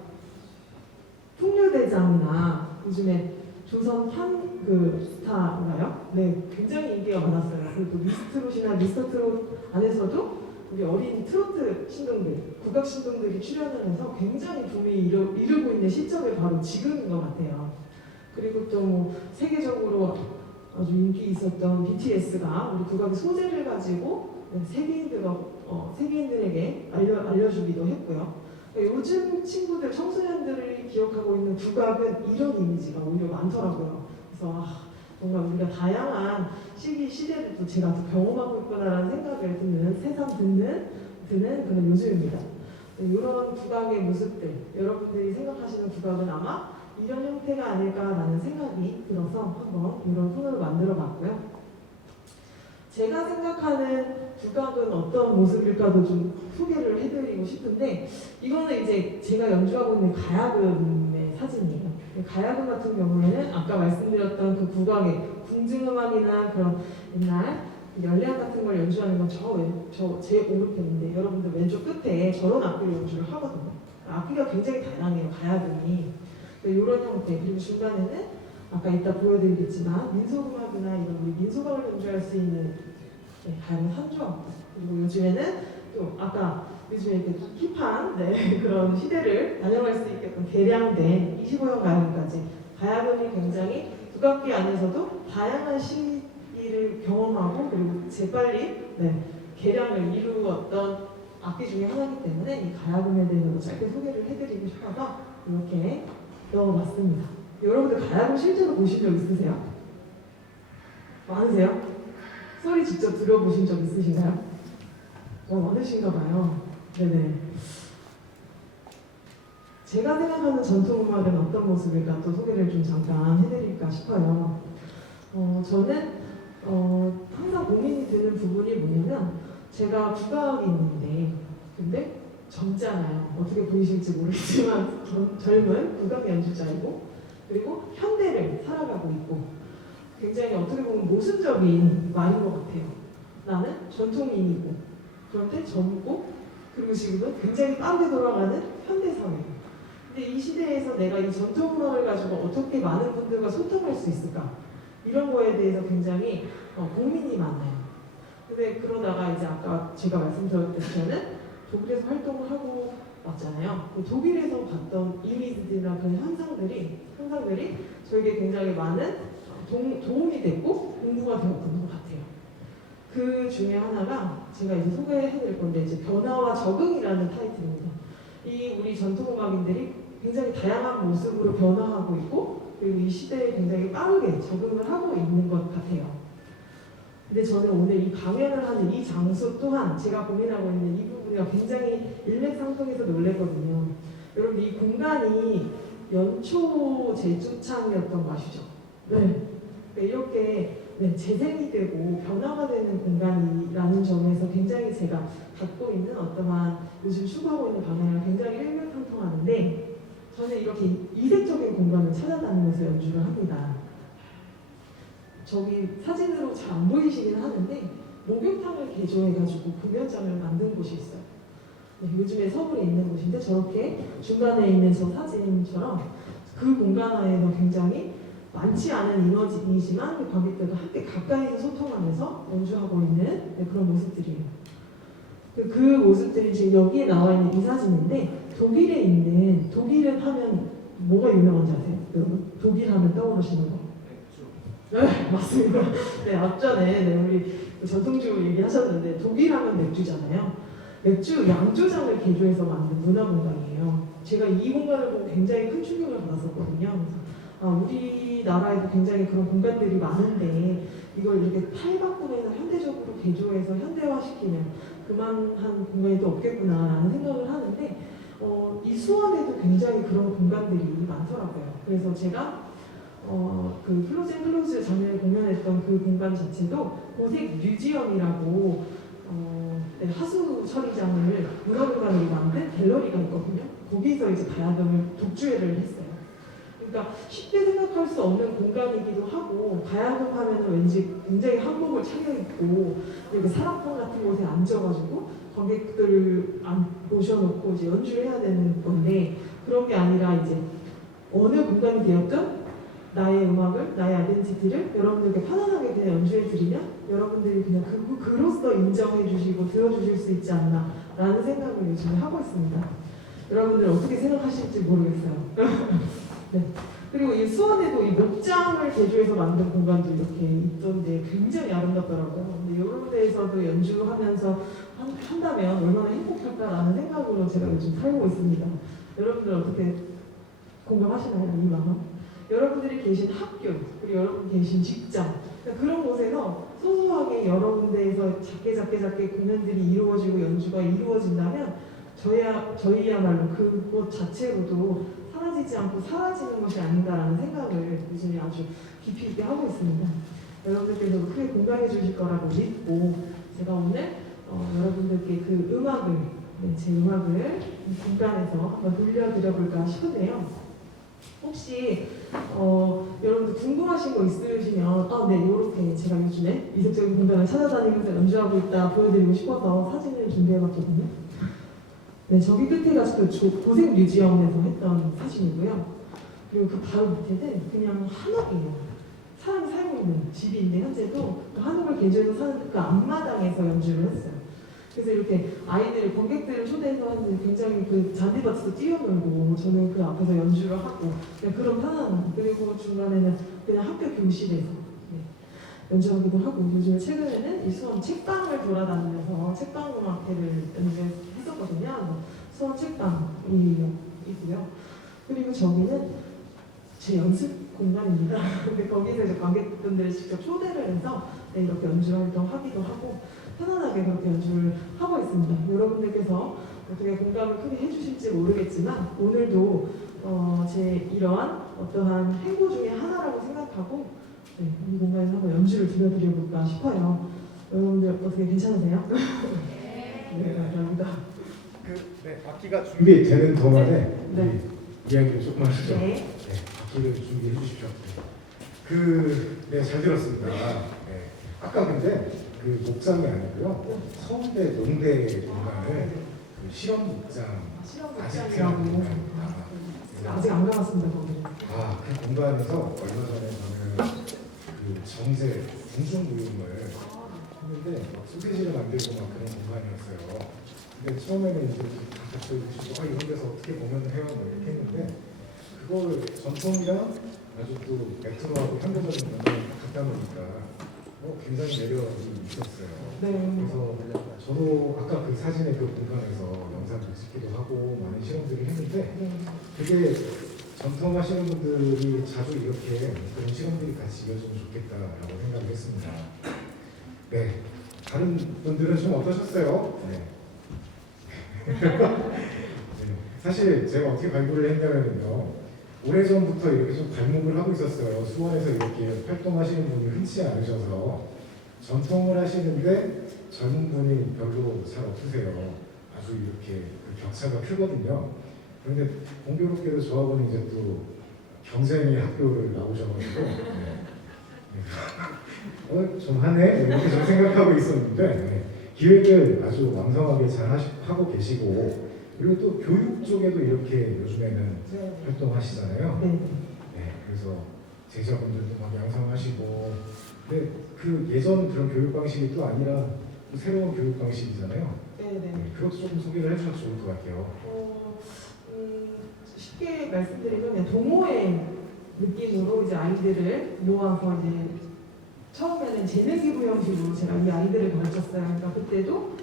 풍류대장이나 요즘에 조선 스타인가요? 네, 굉장히 인기가 많았어요. 그리고 미스트롯이나 미스터트롯 안에서도 우리 어린 트로트 신동들, 국악 신동들이 출연을 해서 굉장히 붐이 이루고 있는 시점이 바로 지금인 것 같아요. 그리고 또 뭐 세계적으로 아주 인기 있었던 BTS가 우리 국악의 소재를 가지고 세계인들에게 알려주기도 했고요. 요즘 친구들, 청소년들이 기억하고 있는 국악은 이런 이미지가 오히려 많더라고요. 그래서 정말 우리가 다양한 시대를 또 제가 또 경험하고 있구나라는 생각을 새삼 드는 그런 요즘입니다. 이런 국악의 모습들, 여러분들이 생각하시는 국악은 아마 이런 형태가 아닐까라는 생각이 들어서 한번 이런 코너를 만들어 봤고요. 제가 생각하는 국악은 어떤 모습일까도 좀 소개를 해드리고 싶은데, 이거는 이제 제가 연주하고 있는 가야금의 사진이에요. 가야금 같은 경우에는 아까 말씀드렸던 그 국악의 궁중음악이나 그런 옛날 연래악 같은 걸 연주하는 건 제 오른편인데, 여러분들 왼쪽 끝에 저런 악기를 연주를 하거든요. 악기가 굉장히 다양해요, 가야금이. 이런 형태, 그리고 중간에는 아까 이따 보여드리겠지만 민속음악이나 이런 우리 민속악을 연주할 수 있는 가야금 산조악, 그리고 요즘에는 또 아까 요즘에 이렇게 힙한 그런 시대를 반영할 수 있게끔 개량된 25형 가야금까지, 가야금이 굉장히 국악기 안에서도 다양한 시기를 경험하고 그리고 재빨리 개량을 이루었던 악기 중에 하나이기 때문에 이 가야금에 대해서 짧게 소개를 해드리고 싶어서 이렇게 넣어봤습니다. 여러분들 가야금 실제로 보신 적 있으세요? 많으세요? 소리 직접 들어보신 적 있으신가요? 많으신가 봐요. 네네. 제가 생각하는 전통음악은 어떤 모습일까 또 소개를 좀 잠깐 해드릴까 싶어요. 저는 항상 고민이 되는 부분이 뭐냐면, 제가 국악이 있는데 근데 젊잖아요. 어떻게 보이실지 모르겠지만 젊은 국악 연주자이고, 그리고 현대를 살아가고 있고, 굉장히 어떻게 보면 모순적인 말인 것 같아요. 나는 전통인이고 그런데 젊고, 그리고 지금은 굉장히 빠르게 돌아가는 현대사회. 근데 이 시대에서 내가 이 전통음악을 가지고 어떻게 많은 분들과 소통할 수 있을까? 이런 거에 대해서 굉장히 고민이 많아요. 근데 그러다가 이제 아까 제가 말씀드렸듯이 저는 독일에서 활동을 하고 왔잖아요. 독일에서 봤던 이미지들이나 그런 현상들이 저에게 굉장히 많은 도움이 됐고 공부가 되었던 것 같아요. 그 중에 하나가 제가 이제 소개해드릴 건데, 이제 변화와 적응이라는 타이틀입니다. 이 우리 전통음악인들이 굉장히 다양한 모습으로 변화하고 있고, 그리고 이 시대에 굉장히 빠르게 적응을 하고 있는 것 같아요. 근데 저는 오늘 이 강연을 하는 이 장소 또한 제가 고민하고 있는 이 부분이 굉장히 일맥상통해서 놀랬거든요. 여러분, 이 공간이 연초 제주창이었던 거 아시죠? 네. 이렇게 재생이 되고 변화가 되는 공간이라는 점에서 굉장히 제가 갖고 있는 어떠한 요즘 추구하고 있는 방향을 굉장히 일맥상통하는데, 저는 이렇게 이색적인 공간을 찾아다니면서 연주를 합니다. 저기 사진으로 잘 안 보이시긴 하는데 목욕탕을 개조해가지고 공연장을 만든 곳이 있어요. 네, 요즘에 서울에 있는 곳인데 저렇게 중간에 있는 저 사진처럼 그 공간 안에서 굉장히 많지 않은 인원이지만 관객들과 함께 가까이서 소통하면서 연주하고 있는 네, 그런 모습들이에요. 그 모습들이 지금 여기에 나와 있는 이 사진인데 독일은 하면 뭐가 유명한지 아세요? 여러분? 독일 하면 떠오르시는 거? 네, 맞습니다. 네, 앞전에 네, 우리 전통주 얘기하셨는데 독일 하면 맥주잖아요. 맥주 양조장을 개조해서 만든 문화공간이에요. 제가 이 공간을 보고 굉장히 큰 충격을 받았었거든요. 그래서 우리나라에도 굉장히 그런 공간들이 많은데 이걸 이렇게 탈바꿈해서 현대적으로 개조해서 현대화시키면 그만한 공간이 또 없겠구나라는 생각을 하는데 이 수원에도 굉장히 그런 공간들이 많더라고요. 그래서 제가 그 클로즈 앤 클로즈 작년에 공연했던 그 공간 자체도 고색 뮤지엄이라고 네, 하수 처리장을 문화공간으로 만든 갤러리가 있거든요. 거기서 이제 가야금을 독주회를 했어요. 그러니까 쉽게 생각할 수 없는 공간이기도 하고 가야금 하면은 왠지 굉장히 한복을 차려입고 이렇게 사랑방 같은 곳에 앉아가지고 관객들을 모셔놓고 이제 연주를 해야 되는 건데 그런 게 아니라 이제 어느 공간이 되었든 나의 음악을, 나의 아이덴티티를 여러분들께 편안하게 그냥 연주해드리면 여러분들이 그냥 그로서 인정해주시고 들어주실 수 있지 않나 라는 생각을 요즘에 하고 있습니다. 여러분들 어떻게 생각하실지 모르겠어요. 네. 그리고 이 수원에도 이 목장을 개조해서 만든 공간도 이렇게 있던데 굉장히 아름답더라고요. 근데 이런 데에서도 연주하면서 한다면 얼마나 행복할까라는 생각으로 제가 요즘 살고 있습니다. 여러분들 어떻게 공감하시나요? 이 마음? 여러분들이 계신 학교, 그리고 여러분 계신 직장 그런 곳에서 소소하게 여러 군데에서 작게 공연들이 이루어지고 연주가 이루어진다면 저희야말로 그곳 자체로도 사라지지 않고 사라지는 것이 아닌가라는 생각을 요즘에 아주 깊이 있게 하고 있습니다. 여러분들께서도 크게 공감해 주실 거라고 믿고 제가 오늘 여러분들께 그 음악을 제 음악을 이 공간에서 한번 들려드려 볼까 싶은데요. 혹시 여러분들 궁금하신 거 있으시면 네 이렇게 제가 요즘에 이색적인 공간을 찾아다니면서 연주하고 있다 보여드리고 싶어서 사진을 준비해봤거든요. 네, 저기 끝에가 그 고색 뮤지엄에서 했던 사진이고요. 그리고 그 바로 밑에는 그냥 한옥이에요. 사람이 살고 있는 집인데 현재도 그 한옥을 개조해서 사는 그 앞마당에서 연주를 했어요. 그래서 이렇게 관객들을 초대해서 하는데 굉장히 그 잔디밭에서 뛰어놀고 저는 그 앞에서 연주를 하고 그런 편안함 그리고 중간에는 그냥 학교 교실에서 연주하기도 하고 요즘 최근에는 이 수원 책방을 돌아다니면서 책방 음악회를 연주했었거든요. 수원 책방이고요. 그리고 저기는 제 연습 공간입니다. 근데 거기서 이제 관객분들을 직접 초대를 해서 이렇게 연주 활동하기도 하고 편안하게 그렇게 연주를 하고 있습니다. 여러분들께서 어떻게 공감을 크게 해주실지 모르겠지만 오늘도 제 이러한 어떠한 행보 중에 하나라고 생각하고 이 공간에서 한번 연주를 들려드려볼까 싶어요. 여러분들 어떻게 괜찮으세요? 네, 감사합니다. 악기가 준비되는 동안에 네. 이야기를 조금 하시죠. 네. 악기를 준비해 주십시오. 잘 들었습니다. 아까 근데 그 목장이 아니고요. 서울대 농대 공간을 그 실험 목장 아지트라는 공간입니다. 아직 안 가봤습니다 거기. 그 공간에서 얼마 전에 저는 그 정제 궁중무용을 했는데 막 소세지를 만들고 막 그런 공간이었어요. 근데 처음에는 이제 각자 이런 데서 어떻게 보면 해요 뭐 이렇게 했는데 그걸 전통이랑 아주 또 레트로하고 현대적인 면을 갖다 놓으니까 굉장히 매력이 있었어요. 네. 그래서 저도 아까 그 사진의 그 공간에서 영상을 찍기도 하고 많은 실험들을 했는데 되게 전통하시는 분들이 자주 이렇게 그런 실험들이 같이 이어지면 좋겠다라고 생각을 했습니다. 네, 다른 분들은 좀 어떠셨어요? 네. 사실 제가 어떻게 발굴을 했냐면요. 오래전부터 이렇게 좀 발목을 하고 있었어요. 수원에서 이렇게 활동하시는 분이 흔치 않으셔서 전통을 하시는데 젊은 분이 별로 잘 없으세요. 아주 이렇게 그 격차가 크거든요. 그런데 공교롭게도 저하고는 이제 또 경쟁의 학교를 나오셔가지고 좀 하네 이렇게 좀 생각하고 있었는데 기획을 아주 왕성하게 잘 하고 계시고 그리고 또 교육 쪽에도 이렇게 요즘에는 네. 활동하시잖아요. 네. 네, 그래서 제자분들도 막 양성하시고 근데 그 예전 그런 교육 방식이 또 아니라 또 새로운 교육 방식이잖아요. 네. 네. 네, 그것도 좀 소개를 해주셔도 좋을 것 같아요. 쉽게 말씀드리면 그냥 동호회 느낌으로 이제 아이들을 모아서 이제 처음에는 재능 기부 형식으로 제가 이 아이들을 가르쳤어요. 그러니까 그때도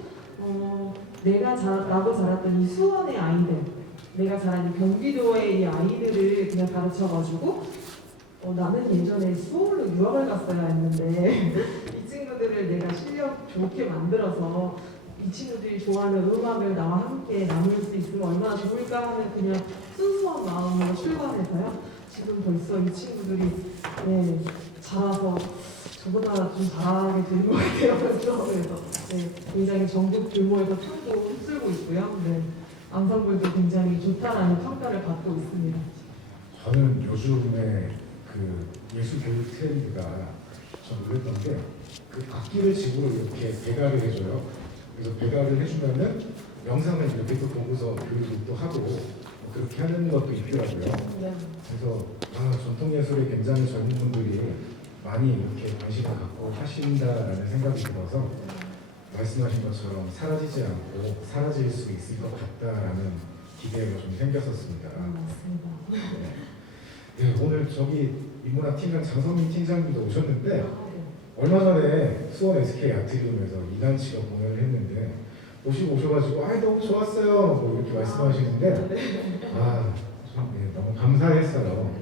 나고 자랐던 이 수원의 아이들, 내가 자란 이 경기도의 이 아이들을 그냥 가르쳐가지고 나는 예전에 수원으로 유학을 갔어야 했는데 이 친구들을 내가 실력 좋게 만들어서 이 친구들이 좋아하는 음악을 나와 함께 나눌 수 있으면 얼마나 좋을까 하는 그냥 순수한 마음으로 출발해서요. 지금 벌써 이 친구들이 네, 자라서 저보다 좀 잘하게 되는 것 같아요. 그래서 네, 굉장히 전국 규모에서 상도 휩쓸고 있고요. 네, 앙상블도 굉장히 좋다라는 평가를 받고 있습니다. 저는 요즘에 그 예술 교육 트렌드가 좀 놀랬던 게 그 악기를 집으로 이렇게 배달을 해줘요. 그래서 배달을 해주면은 영상을 이렇게 또 보고서 교육을 또 하고 뭐 그렇게 하는 것도 있더라고요. 네. 그래서 전통 예술에 굉장히 젊은 분들이 많이 이렇게 관심을 갖고 하신다라는 생각이 들어서 말씀하신 것처럼 사라지지 않고 사라질 수 있을 것 같다라는 기대가 좀 생겼었습니다. 맞습니다. 네, 오늘 저기 인문학 팀장 장성민 팀장님도 오셨는데 얼마 전에 수원 SK 아트리움에서 이단치가 공연을 했는데 보시고 오셔가지고 너무 좋았어요 뭐 이렇게 말씀하시는데 좀 너무 감사했어요.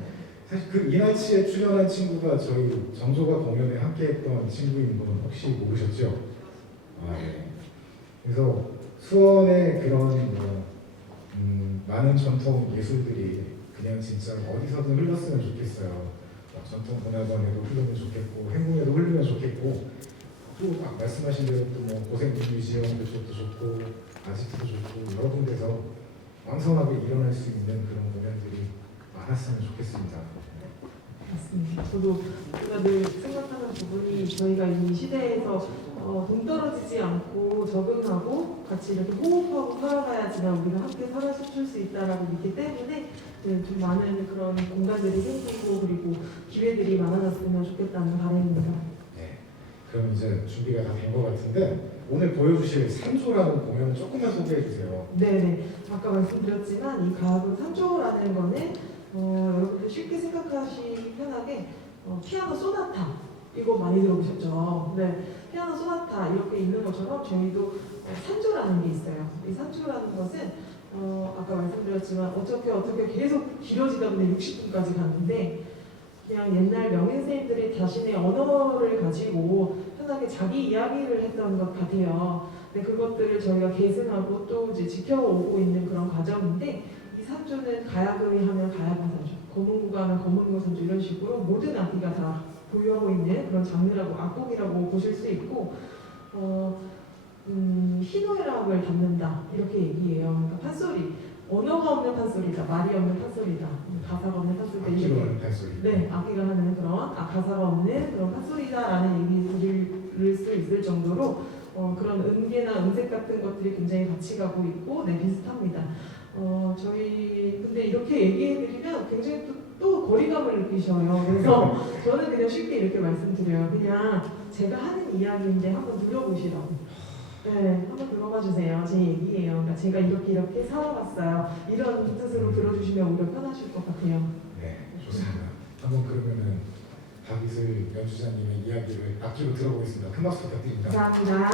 사실 그 이날치에 출연한 친구가 저희 정조가 공연에 함께했던 친구인 분 혹시 모르셨죠? 네. 그래서 수원의 그런 많은 전통 예술들이 그냥 진짜 어디서든 흘렀으면 좋겠어요. 전통 문화관에도 흐르면 좋겠고 행궁에도 흐르면 좋겠고 또 말씀하신 대로 또뭐 고생문 뮤지엄 그쪽도 좋고 아지트도 좋고 여러 군데서 왕성하게 일어날 수 있는 그런 공연들이 많았으면 좋겠습니다. 맞습니다. 저도 제가 늘 생각하는 부분이 저희가 이 시대에서 동떨어지지 않고 적응하고 같이 이렇게 호흡하고 살아가야지만 우리가 함께 살아줄 수 있다라고 믿기 때문에 좀 많은 그런 공간들이 생기고 그리고 기회들이 많아졌으면 좋겠다는 바람입니다. 네, 그럼 이제 준비가 다 된 것 같은데 오늘 보여주실 산조라는 공연을 조금만 소개해 주세요. 네네. 아까 말씀드렸지만 이 가학은 산조라는 거는 여러분들 쉽게 생각하시기 편하게 피아노 소나타 이거 많이 들어보셨죠? 네, 피아노 소나타 이렇게 있는 것처럼 저희도 산조라는 게 있어요. 이 산조라는 것은 아까 말씀드렸지만 어떻게 계속 길어지다 보니 60분까지 갔는데 그냥 옛날 명인 선생님들이 자신의 언어를 가지고 편하게 자기 이야기를 했던 것 같아요. 근데 그것들을 저희가 계승하고 또 이제 지켜오고 있는 그런 과정인데 이 산조는 가야금이 하면 가야금 산조, 검은구가 하면 검은구 산조 이런 식으로 모든 악기가 다 보유하고 있는 그런 장르라고 악곡이라고 보실 수 있고 희노애락을 담는다 이렇게 얘기해요. 그러니까 판소리, 언어가 없는 판소리다, 말이 없는 판소리다, 가사가 없는 판소리다. 악기로 하는 판소리. 네, 악기가 하는 그런 가사가 없는 그런 판소리다라는 얘기를 들을 수 있을 정도로 그런 음계나 음색 같은 것들이 굉장히 같이 가고 있고 네 비슷합니다. 저희 근데 이렇게 얘기해드리면 굉장히 또 거리감을 느끼셔요. 그래서 저는 그냥 쉽게 이렇게 말씀드려요. 그냥 제가 하는 이야기인데 한번 들어보시라고. 네, 한번 들어봐 주세요. 제 얘기예요. 그러니까 제가 이렇게 살아봤어요. 이런 뜻으로 들어주시면 오히려 편하실 것 같아요. 네, 좋습니다. 한번 그러면은 박이슬 연주자님의 이야기를 악기로 들어보겠습니다. 큰 박수 부탁드립니다. 감사합니다.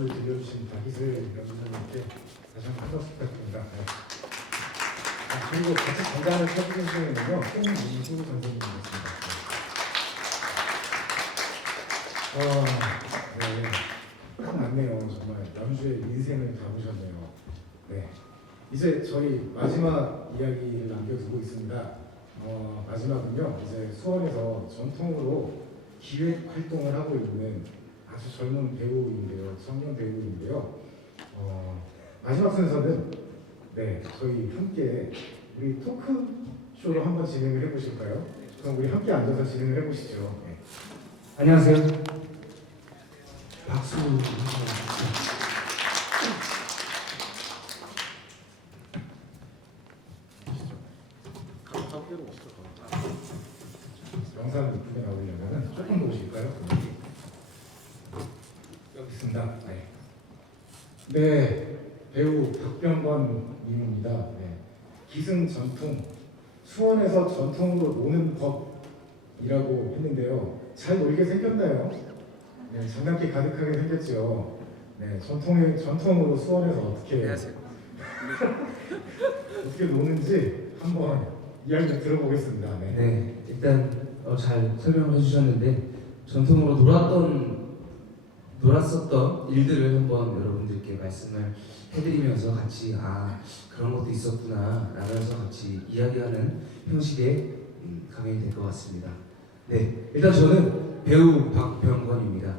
연주를 들려주신 박이슬 연주자님께 다시 한번 박수 부탁드립니다. 네. 그리고 같이 전단을 펴주신 분은요, 홍민수 선생님이었습니다. 네. 딱 맞네요. 정말 연주의 인생을 다 보셨네요. 네. 이제 저희 마지막 이야기를 남겨두고 있습니다. 마지막은요, 이제 수원에서 전통으로 기획 활동을 하고 있는 아주 젊은 배우인데요, 청년 배우인데요. 마지막 순서는 네, 저희 함께 우리 토크 쇼로 한번 진행을 해보실까요? 그럼 우리 함께 앉아서 진행을 해보시죠. 네. 안녕하세요. 박수. 영상 이쁘게 나오려면 조금 더 오실까요? 여기 있습니다. 네. 네, 배우 박병건 님입니다. 네. 기승전통, 수원에서 전통으로 노는 법이라고 했는데요. 잘 놀게 생겼나요? 네, 장난기 가득하게 생겼죠. 네, 전통으로 수원에서 어떻게 어떻게 노는지 한번 이야기 들어보겠습니다. 네. 네, 일단 잘 설명을 해주셨는데 전통으로 놀았었던 일들을 한번 여러분들께 말씀을 해드리면서 같이 그런 것도 있었구나 라면서 같이 이야기하는 형식의 강연이 될 것 같습니다. 네, 일단 저는 배우 박병건입니다.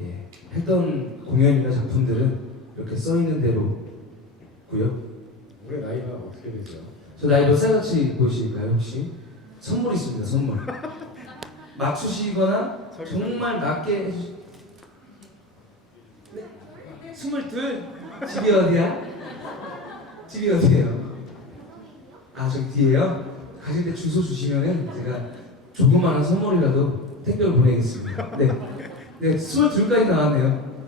예, 했던 공연이나 작품들은 이렇게 써 있는 대로고요. 올해 나이가 어떻게 되세요? 저 나이 몇 살같이 보이실까요 혹시? 선물 있습니다. 선물. 맞추시거나 정말 낮게 해주시. 네. 22. 집이 어디야? 집이 어디예요? 저기 뒤에요? 가실 때 주소 주시면은 제가 조그마한 선물이라도 택배로 보내겠습니다. 네. 네, 22까지 나왔네요.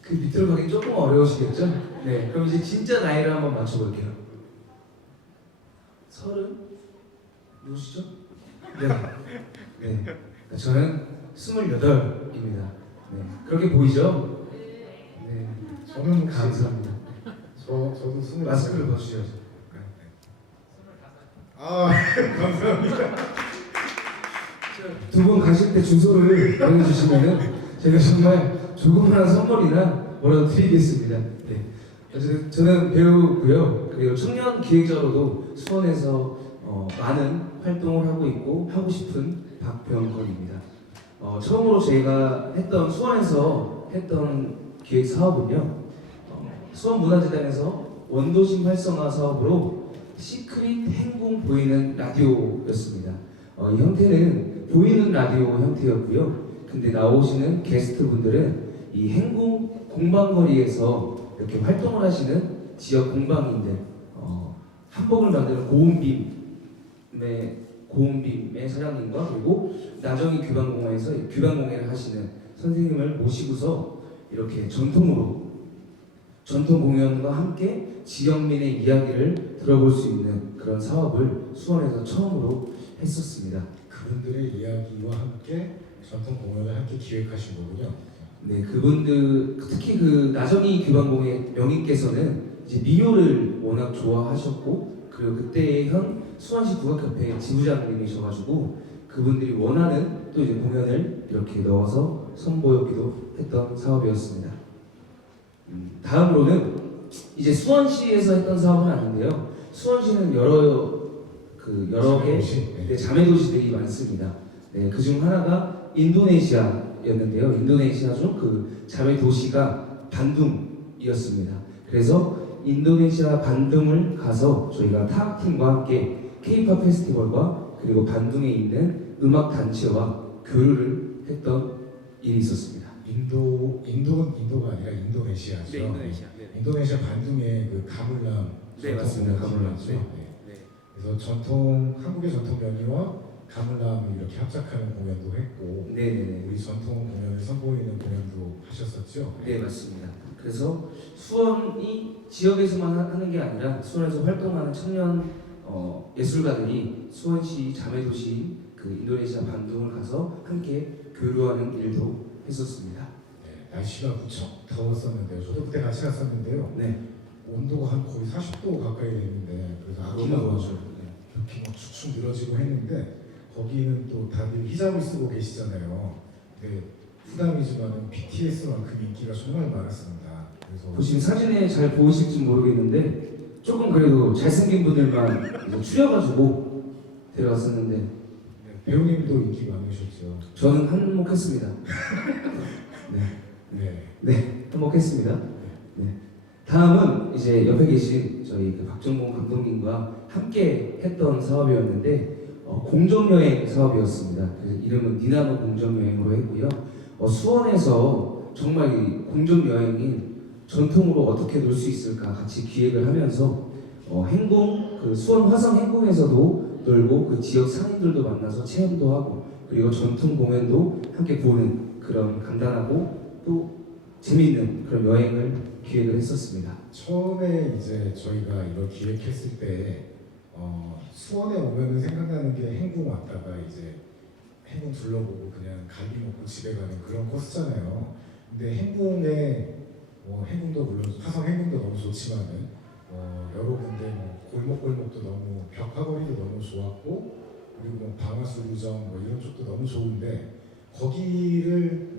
그 밑으로 가기 조금 어려우시겠죠? 네, 그럼 이제 진짜 나이를 한번 맞춰볼게요. 30? 누구시죠? 네. 네. 저는 28입니다. 네. 그렇게 보이죠? 네. 저는 혹시 감사합니다. 저도 20. 마스크를 벗으셔야죠. 감사합니다. 두 분 가실 때 주소를 보내주시면은 제가 정말 조그마한 선물이나 뭐라도 드리겠습니다. 네. 어쨌든 저는 배우고요. 그리고 청년 기획자로도 수원에서 많은 활동을 하고 있고 하고 싶은 박병건입니다. 처음으로 제가 수원에서 했던 기획 사업은요. 수원문화재단에서 원도심 활성화 사업으로 시크릿 행궁 보이는 라디오였습니다. 이 형태는 보이는 라디오 형태였고요. 근데 나오시는 게스트분들은 이 행궁 공방거리에서 이렇게 활동을 하시는 지역 공방인들, 한복을 만드는 고운빔의 사장님과 그리고 나정희 규방공원에서 규방공예를 하시는 선생님을 모시고서 이렇게 전통 공연과 함께 지역민의 이야기를 들어볼 수 있는 그런 사업을 수원에서 처음으로 했었습니다. 그분들의 이야기와 함께 전통 공연을 함께 기획하신 거군요. 네, 그분들 특히 그 나정희 규방공예 명인께서는 이제 민요를 워낙 좋아하셨고 그리고 그때의 현 수원시 국악협회 지부장님이셔가지고 그분들이 원하는 또 이제 공연을 이렇게 넣어서 선보였기도 했던 사업이었습니다. 다음으로는 이제 수원시에서 했던 사업은 아닌데요. 수원시는 여러 개 자매도시들이 많습니다. 네, 그중 하나가 인도네시아였는데요. 인도네시아 중 그 자매도시가 반둥이었습니다. 그래서 인도네시아 반둥을 가서 저희가 타악팀과 함께 K-pop 페스티벌과 그리고 반둥에 있는 음악 단체와 교류를 했던 일이 있었습니다. 인도가 아니라 인도네시아죠. 네, 인도네시아. 네. 인도네시아 반둥의 그 가물람 네, 맞습니다. 가물람. 죠. 네. 그래서 한국의 전통 연희와 가물람을 이렇게 합작하는 공연도 했고 네네네. 우리 전통 공연을 선보이는 공연도 하셨었죠. 네, 맞습니다. 그래서 수원이 지역에서만 하는 게 아니라 수원에서 활동하는 청년 예술가들이 수원시 자매도시 그 인도네시아 반둥을 가서 함께 교류하는 일도 했었습니다. 네. 날씨가 무척 더웠었는데요. 저도 그때 같이 갔었는데요. 네. 온도가 한 거의 40도 가까이 됐는데 그래서 너무 아끼는 더워죠. 이렇게 막 축축 늘어지고 했는데 거기는 또 다들 히잡을 쓰고 계시잖아요. 근데 후담이지만은 BTS만큼 인기가 정말 많았습니다. 그래서 보시면 사진에 잘 보이실지 모르겠는데 조금 그래도 잘생긴 분들만 이제 추려가지고 데려왔었는데 네, 배우님도 인기 많으셨죠. 저는 한몫했습니다. 네. 한몫했습니다. 네. 다음은 이제 옆에 계신 저희 그 박정공 감독님과 함께 했던 사업이었는데 공정여행 사업이었습니다. 그래서 이름은 니나노 공정여행으로 했고요. 수원에서 정말 이 공정여행이 전통으로 어떻게 놀 수 있을까 같이 기획을 하면서 행궁 그 수원 화성 행궁에서도 놀고 그 지역 상인들도 만나서 체험도 하고 그리고 전통 공연도 함께 보는 그런 간단하고 또 재미있는 그런 여행을 기획을 했었습니다. 처음에 이제 저희가 이걸 기획했을 때 수원에 오면은 생각나는 게 행궁 왔다가 이제 행궁 둘러보고 그냥 갈비 먹고 집에 가는 그런 코스잖아요. 근데 행궁에 행궁도 물론 화성 행궁도 너무 좋지만은 여러 군데 골목골목도 너무 벽화거리도 너무 좋았고 그리고 방화수루정 이런 쪽도 너무 좋은데 거기를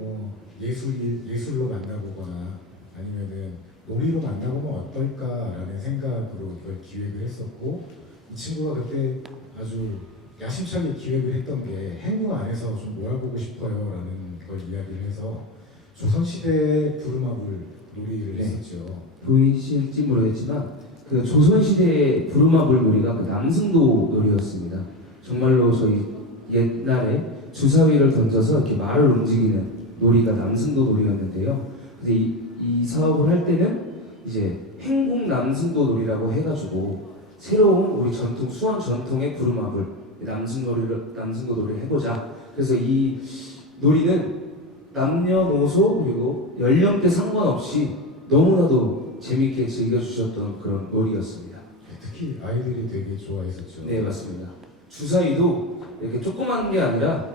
예술로 만나보거나 아니면은 놀이로 만나보면 어떨까라는 생각으로 이걸 기획을 했었고 이 친구가 그때 아주 야심차게 기획을 했던 게 행궁 안에서 좀 놀아보고 싶어요라는 걸 이야기를 해서 조선시대 부루마블 놀이를 네. 했었죠. 보이실지 모르겠지만 그 조선시대 부루마블 놀이가 그 남승도 놀이였습니다. 정말로 저희 옛날에 주사위를 던져서 이렇게 말을 움직이는 놀이가 남승도 놀이였는데요. 근데 이 사업을 할 때는 이제 행궁 남승도 놀이라고 해가지고 새로운 우리 전통 수원 전통의 부루마블 남승도 놀이를 해보자. 그래서 이 놀이는 남녀노소 그리고 연령대 상관없이 너무나도 재미있게 즐겨주셨던 그런 놀이였습니다. 특히 아이들이 되게 좋아했었죠. 네, 맞습니다. 주사위도 이렇게 조그만 게 아니라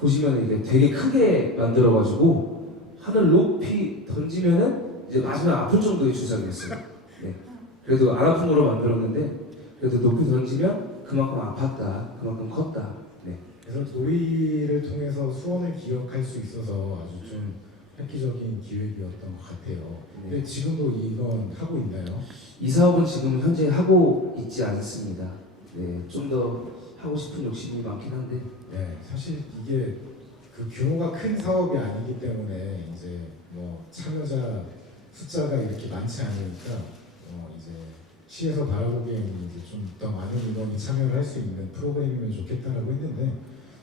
보시면 이게 되게 크게 만들어가지고 하늘 높이 던지면은 이제 마지막 아플 정도의 주사위였어요. 네. 그래도 안 아픈 거로 만들었는데 그래도 높이 던지면 그만큼 아팠다, 그만큼 컸다. 네. 그래서 놀이를 통해서 수원을 기억할 수 있어서 아주 좀 획기적인 기획이었던 것 같아요. 근데 지금도 이건 하고 있나요? 이 사업은 지금 현재 하고 있지 않습니다. 네, 좀 더 하고 싶은 욕심이 많긴 한데 네, 사실 이게 그 규모가 큰 사업이 아니기 때문에 이제 참여자 숫자가 이렇게 많지 않으니까 이제 시에서 바라보기에는 이제 좀 더 많은 인원이 참여를 할 수 있는 프로그램이면 좋겠다라고 했는데,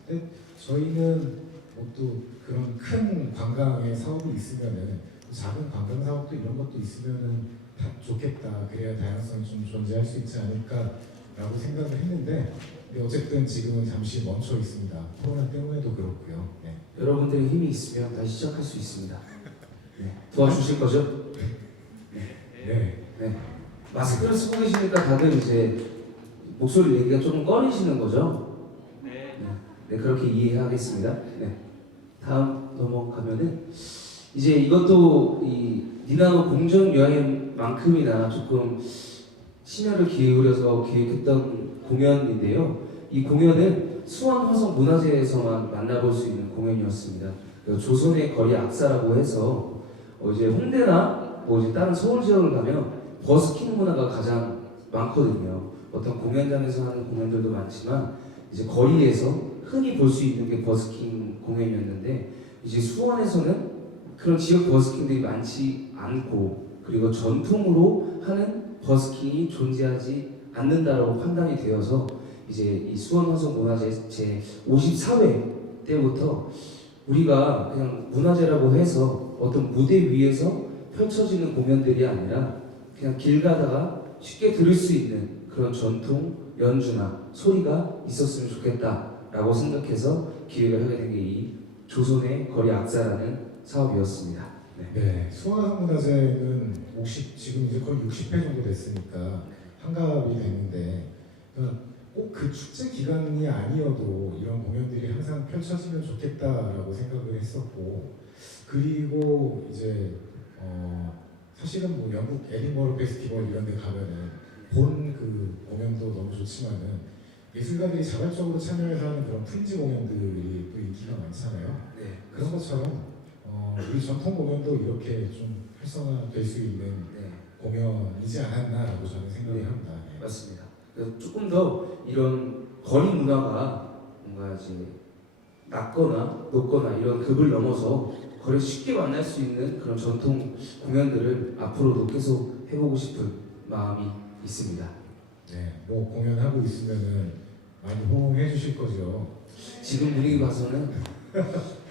근데 저희는 또 그런 큰 관광의 사업이 있으면은 작은 관광 사업도 이런 것도 있으면은 다 좋겠다. 그래야 다양성이 좀 존재할 수 있지 않을까라고 생각을 했는데. 근데 어쨌든 지금은 잠시 멈춰 있습니다. 코로나 때문에도 그렇고요. 네. 여러분들의 힘이 있으면 다시 시작할 수 있습니다. 네. 도와주실 거죠? 네. 마스크를 쓰고 계시니까 다들 이제 목소리 내기가 조금 꺼리시는 거죠? 네, 그렇게 이해하겠습니다. 네. 다음 넘어가면은 이제 이것도 이 니나노 공정 여행만큼이나 조금 심혈을 기울여서 기획했던 공연인데요. 이 공연은 수원 화성 문화재에서만 만나볼 수 있는 공연이었습니다. 조선의 거리 악사라고 해서 이제 홍대나 이제 다른 서울 지역을 가면 버스킹 문화가 가장 많거든요. 어떤 공연장에서 하는 공연들도 많지만 이제 거리에서 흔히 볼 수 있는 게 버스킹 공연이었는데 이제 수원에서는 그런 지역 버스킹들이 많지 않고 그리고 전통으로 하는 버스킹이 존재하지 않는다라고 판단이 되어서 이제 이 수원 화성 문화재 제 54회 때부터 우리가 그냥 문화재라고 해서 어떤 무대 위에서 펼쳐지는 공연들이 아니라 그냥 길 가다가 쉽게 들을 수 있는 그런 전통 연주나 소리가 있었으면 좋겠다라고 생각해서 기획을 하게 된 게 이 조선의 거리 악사라는 사업이었습니다. 네, 수원문화재는 지금 이제 거의 60회 정도 됐으니까 한갑이 됐는데 꼭 그 축제 기간이 아니어도 이런 공연들이 항상 펼쳐지면 좋겠다라고 생각을 했었고 그리고 이제 사실은 뭐 영국 에딘버러 페스티벌 이런 데 가면은 본 그 공연도 너무 좋지만은 예술가들이 자발적으로 참여해서 하는 그런 프린지 공연들이 또 인기가 많잖아요. 네. 그런 것처럼 우리 전통 공연도 이렇게 좀 활성화될 수 있는 네. 공연이지 않았나라고 저는 생각을 네. 합니다. 네. 맞습니다. 그래서 조금 더 이런 거리 문화가 뭔가 이제 낮거나 높거나 이런 급을 넘어서 거리 쉽게 만날 수 있는 그런 전통 공연들을 앞으로도 계속 해보고 싶은 마음이 있습니다. 네, 뭐 공연하고 있으면은 많이 호응해 주실 거죠. 지금 분위기 봐서는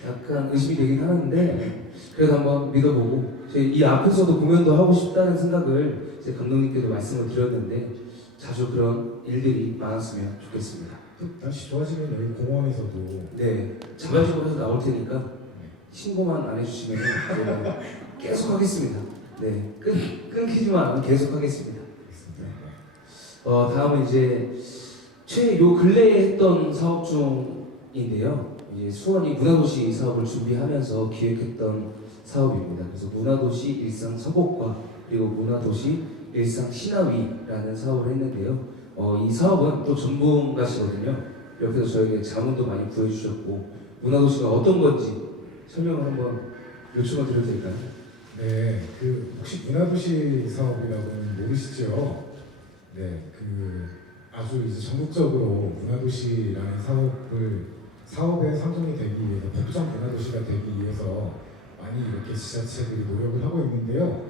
약간 의심이 되긴 하는데 그래도 한번 믿어보고 저희 이 앞에서도 공연도 하고 싶다는 생각을 제 감독님께도 말씀을 드렸는데 자주 그런 일들이 많았으면 좋겠습니다. 또 다시 좋아지면 여기 공원에서도 네, 자발적으로 해서 나올 테니까 신고만 안 해주시면 제가 계속 하겠습니다. 네, 끊기지만 않으면 계속 하겠습니다. 있습니다. 다음은 이제 요 근래에 했던 사업 중인데요. 이제 수원이 문화도시 사업을 준비하면서 기획했던 사업입니다. 그래서 문화도시 일상 서곡과 그리고 문화도시 일상 신화위라는 사업을 했는데요. 이 사업은 또 전문가시거든요. 옆에서 저에게 자문도 많이 구해주셨고 문화도시가 어떤 건지 설명을 한번 요청을 드려도 될까요? 네, 그 혹시 문화도시 사업이라고는 모르시죠? 네, 그 아주 이제 전국적으로 문화도시라는 사업에 선정이 되기 위해서 복장 문화도시가 되기 위해서 많이 이렇게 지자체들이 노력을 하고 있는데요.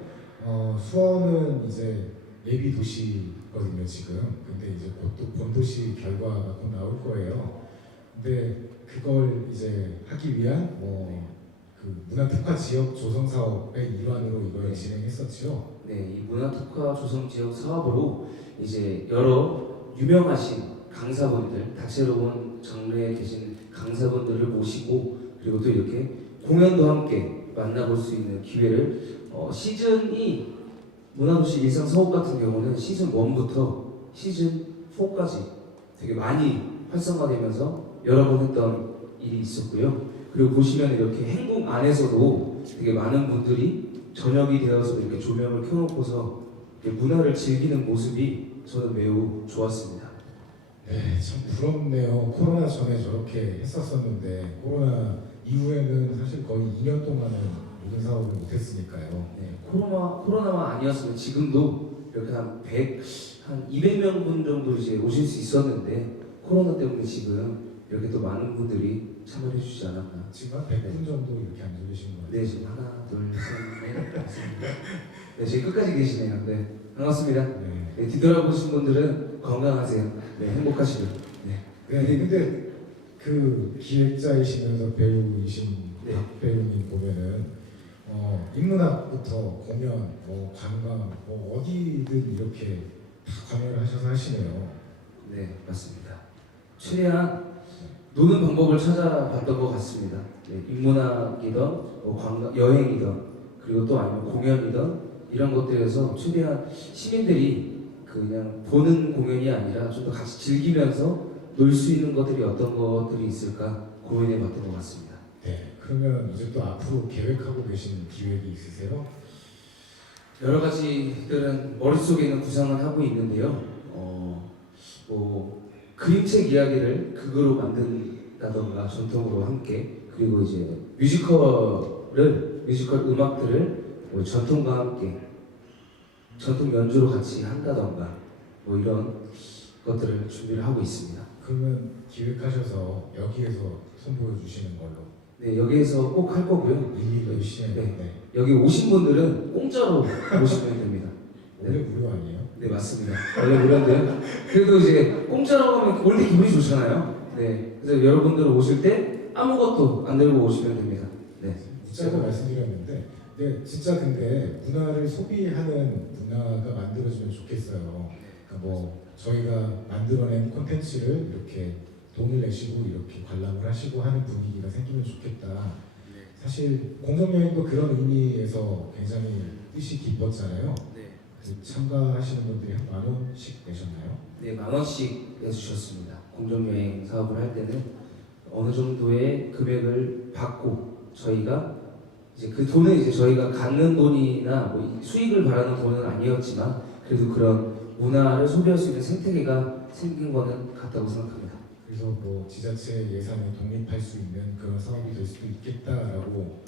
수원은 이제 예비 도시거든요 지금. 근데 이제 곧 또 본도시 결과가 곧 나올 거예요. 근데 그걸 이제 하기 위한 그 문화특화 지역 조성 사업의 일환으로 이걸 진행했었죠. 네, 이 문화특화 조성 지역 사업으로 이제 여러 유명하신 강사분들, 다채로운 장르에 계신 강사분들을 모시고 그리고 또 이렇게 공연도 함께 만나볼 수 있는 기회를 시즌이 문화도시 일상 서곡 같은 경우는 시즌 1부터 시즌 4까지 되게 많이 활성화되면서 여러 번 했던 일이 있었고요. 그리고 보시면 이렇게 행궁 안에서도 되게 많은 분들이 저녁이 되어서 이렇게 조명을 켜놓고서 이렇게 문화를 즐기는 모습이 저는 매우 좋았습니다. 네, 참 부럽네요. 코로나 전에 저렇게 했었었는데 코로나 이후에는 사실 거의 2년 동안은 모든 사업을 못했으니까요. 네, 코로나만 아니었으면 지금도 이렇게 한 200명 분 정도 이제 오실 수 있었는데 코로나 때문에 지금 이렇게 또 많은 분들이 참여해 주시지 않았나. 지금 한 100분 정도 이렇게 앉아 계신 것 같아요. 네, 지금 하나, 둘, 셋, 넷, 맞습니다. 네, 지금 끝까지 계시네요. 네, 반갑습니다. 네. 네, 뒤돌아보신 분들은 건강하세요. 네, 행복하시고. 네, 네, 근데 그 기획자이시면서 배우이신 네. 박 배우님 보면은 인문학부터 공연, 관광, 어디든 이렇게 다 관여를 하셔서 하시네요. 네, 맞습니다. 최대한 노는 방법을 찾아봤던 것 같습니다. 네, 인문학이든 관광, 여행이든 그리고 또 아니면 공연이든 이런 것들에서 최대한 시민들이 그냥 보는 공연이 아니라 좀 더 같이 즐기면서 놀 수 있는 것들이 어떤 것들이 있을까 고민해봤던 것 같습니다. 네, 그러면 이제 또 앞으로 계획하고 계신 기획이 있으세요? 여러 가지들은 머릿속에는 구상을 하고 있는데요. 그림책 이야기를 극으로 만든다던가 전통으로 함께 그리고 이제 뮤지컬 음악들을 전통과 함께 전통 연주로 같이 한다던가 이런 것들을 준비를 하고 있습니다. 그러면 기획하셔서 여기에서 선보여 주시는 걸로 네, 여기에서 꼭 할 거고요. 일일이 시행. 네. 네. 여기 오신 분들은 공짜로 오시면 됩니다. 원래 무료 아니에요? 네, 맞습니다. 원래 그런데요. 그래도 이제 공짜로 가면 원래 기분이 좋잖아요. 네, 그래서 여러분들 오실 때 아무것도 안 들고 오시면 됩니다. 네, 문자로 말씀드렸는데, 네, 진짜 근데 문화를 소비하는 문화가 만들어지면 좋겠어요. 그러니까 저희가 만들어낸 콘텐츠를 이렇게 돈을 내시고 이렇게 관람을 하시고 하는 분위기가 생기면 좋겠다. 사실 공정여행도 그런 의미에서 굉장히 뜻이 깊었잖아요. 참가하시는 분들이 한 10,000원씩 내셨나요? 네, 10,000원씩 내주셨습니다. 공정여행 사업을 할 때는 어느 정도의 금액을 받고 저희가 이제 그 돈은 이제 저희가 갖는 돈이나 뭐 수익을 바라는 돈은 아니었지만 그래도 그런 문화를 소비할 수 있는 생태계가 생긴 거는 같다고 생각합니다. 그래서 뭐 지자체 예산에 독립할 수 있는 그런 사업이 될 수도 있겠다라고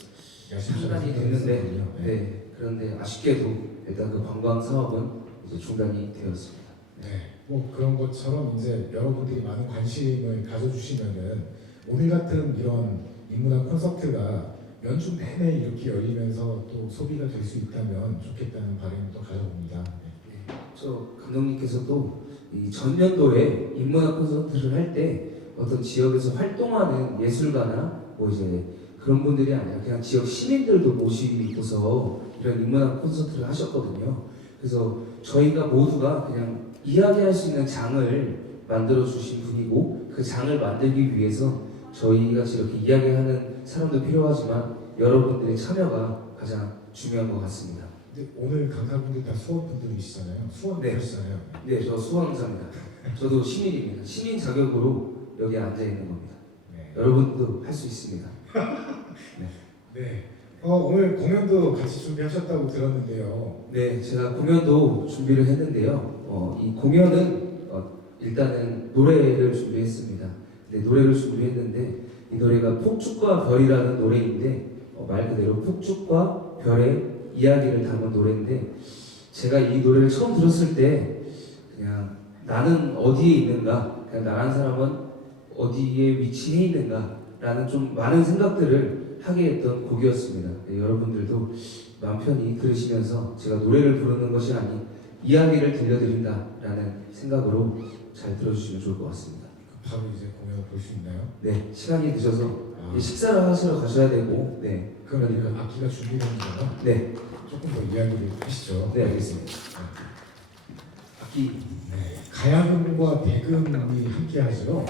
판단이 됐는데, 네, 그런데 아쉽게도 일단 그 관광 사업은 이제 중단이 되었습니다. 네, 뭐 그런 것처럼 이제 여러분들이 많은 관심을 가져주시면은 오늘 같은 이런 인문학 콘서트가 연중 내내 이렇게 열리면서 또 소비가 될 수 있다면 좋겠다는 바람을 또 가져봅니다. 네. 저 감독님께서도 이 전년도에 인문학 콘서트를 할 때 어떤 지역에서 활동하는 예술가나 뭐 이제 그런 분들이 아니라 그냥 지역 시민들도 모시고서 이런 인문학 콘서트를 하셨거든요. 그래서 저희가 모두가 그냥 이야기할 수 있는 장을 만들어 주신 분이고 그 장을 만들기 위해서 저희가 이렇게 이야기하는 사람도 필요하지만 여러분들의 참여가 가장 중요한 것 같습니다. 근데 오늘 강사분들 다 수원분들이시잖아요. 수원 네. 분이시잖아요. 네, 저 수강자입니다. 저도 시민입니다. 시민 자격으로 여기 앉아 있는 겁니다. 네. 여러분도 할 수 있습니다. 네. 오늘 공연도 같이 준비하셨다고 들었는데요. 네, 제가 공연도 준비를 했는데요. 이 공연은 일단은 노래를 준비했습니다. 네, 노래를 준비했는데 이 노래가 폭죽과 별이라는 노래인데 말 그대로 폭죽과 별의 이야기를 담은 노래인데 제가 이 노래를 처음 들었을 때 그냥 나는 어디에 있는가, 그냥 나라는 사람은 어디에 위치해 있는가라는 좀 많은 생각들을 하게 했던 곡이었습니다. 네, 여러분들도 마음 편히 들으시면서 제가 노래를 부르는 것이 아닌 이야기를 들려드린다라는 생각으로 잘 들어주시면 좋을 것 같습니다. 바로 이제 공연을 볼 수 있나요? 네, 시간이 늦어서 아, 식사를 하시러 가셔야 되고, 네, 그러니까 악기가 준비되는거요 네, 조금 더 이야기를 하시죠. 네, 알겠습니다. 악기, 네. 가야금과 대금이 함께하죠.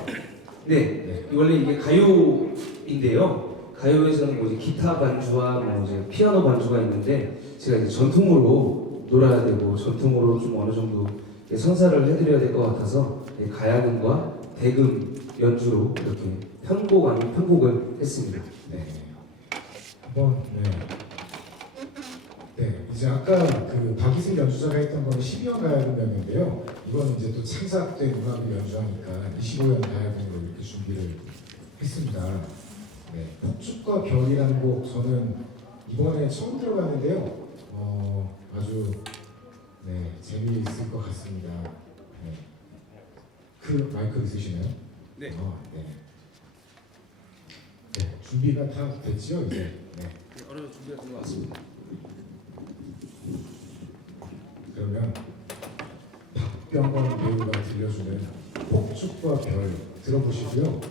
네, 원래 이게 가요인데요. 가요에서는 뭐 이제 기타 반주와 뭐 이제 피아노 반주가 있는데 제가 이제 전통으로 놀아야 되고 전통으로 좀 어느 정도 선사를 해드려야 될 것 같아서 가야금과 대금 연주로 이렇게 편곡 아닌 편곡을 했습니다. 네. 한번 네, 이제 아까 그 박이슬 연주자가 했던 거는 12원 가야금이었는데요. 이거는 이제 또 창작된 음악을 연주하니까 25원 가야금으로 이렇게 준비를 했습니다. 네, 폭죽과 별이라는 곡 저는 이번에 처음 들어봤는데요. 아주 재미있을 것 같습니다. 네. 그 마이크 있으시나요? 네. 네. 네, 준비가 다 됐죠 이제. 네. 어느 정도 준비가 된 것 같습니다. 그러면 박병건 배우가 들려주는 폭죽과 별 들어보시고요.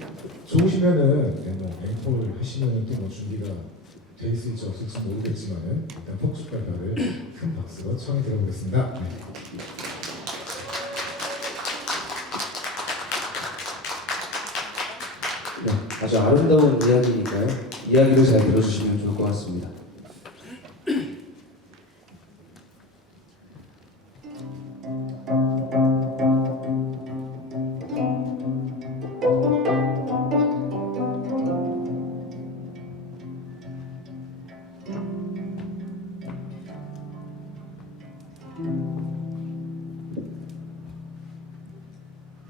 좋으시면은 뭐 앵콜 하시면은 또 뭐 준비가 돼 있을지 없을지 모르겠지만은 일단 폭죽과 별을 큰 박수로 청해 들어보겠습니다. 네. 네, 아주 아름다운 이야기니까요. 이야기를 잘 들어주시면 좋을 것 같습니다.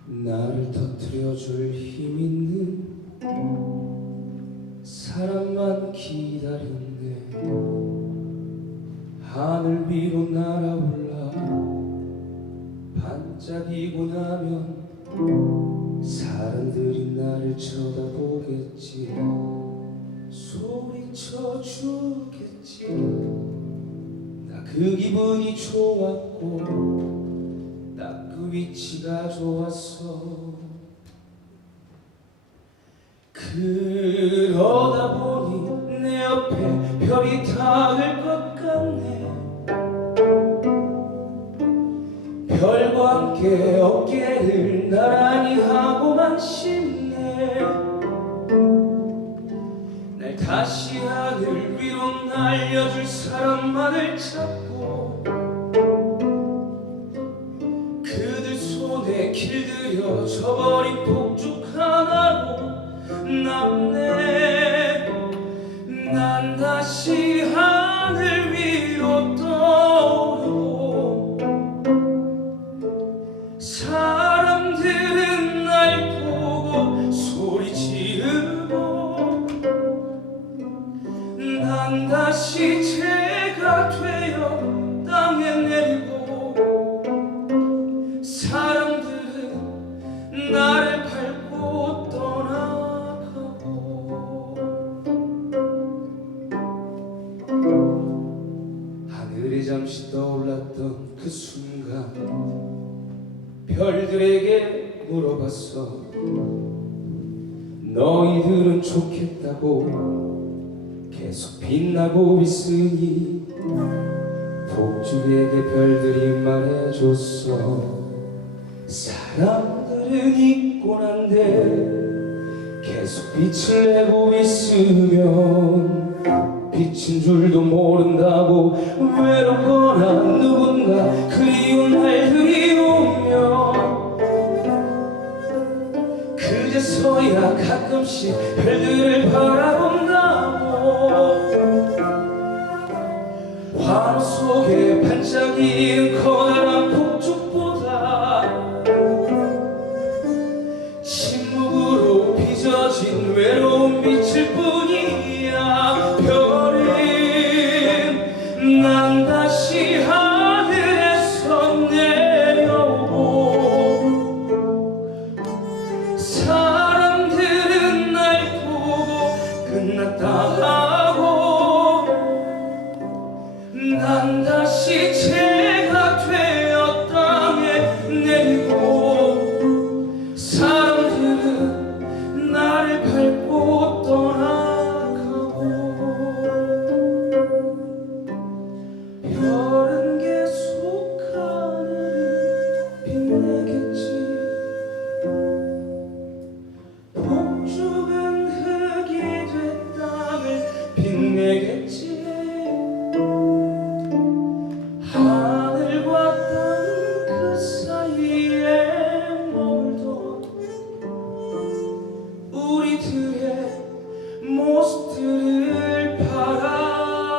나를 터뜨려줄 힘 있는 사람만 기다렸네. 하늘 위로 날아올라 반짝이고 나면 사람들이 나를 쳐다보겠지. 소리쳐 주겠지. 나 그 기분이 좋았고 딱 그 위치가 좋았어. 그러다 보니 내 옆에 별이 닿을 것 같네. 별과 함께 어깨를 나란히 하고만 싶네. 날 다시 하늘 위로 날려줄 사람만을 찾고 그들 손에 길들여 져버린 폭죽 하나로 남네. 난 다시 별들이 잠시 떠올랐던 그 순간 별들에게 물어봤어. 너희들은 좋겠다고 계속 빛나고 있으니 복주에게 별들이 말해줬어. 사람들은 있곤 한데 계속 빛을 내고 있으면 빛인 줄도 모른다고. 외롭거나 누군가 그리운 날들이 오면 그제서야 가끔씩 별들을 바라본다고. 환호 속에 반짝이는 커다란 폭죽보다 침묵으로 빚어진 외로운 빛일 뿐이야. 별은 난 다시 하늘에서 내려오고 사람들은 날 보고 끝났다 하고 난 다시 죄가 되어 땅에 내리고 사람들은 나를 밟고 떠나가고 별은 계속 하늘을 빛내겠지. 폭죽은 흙이 돼 땅을 빛내겠지. 하늘과 땅 그 사이에 머물던 우리들의 모습들을 바라보네.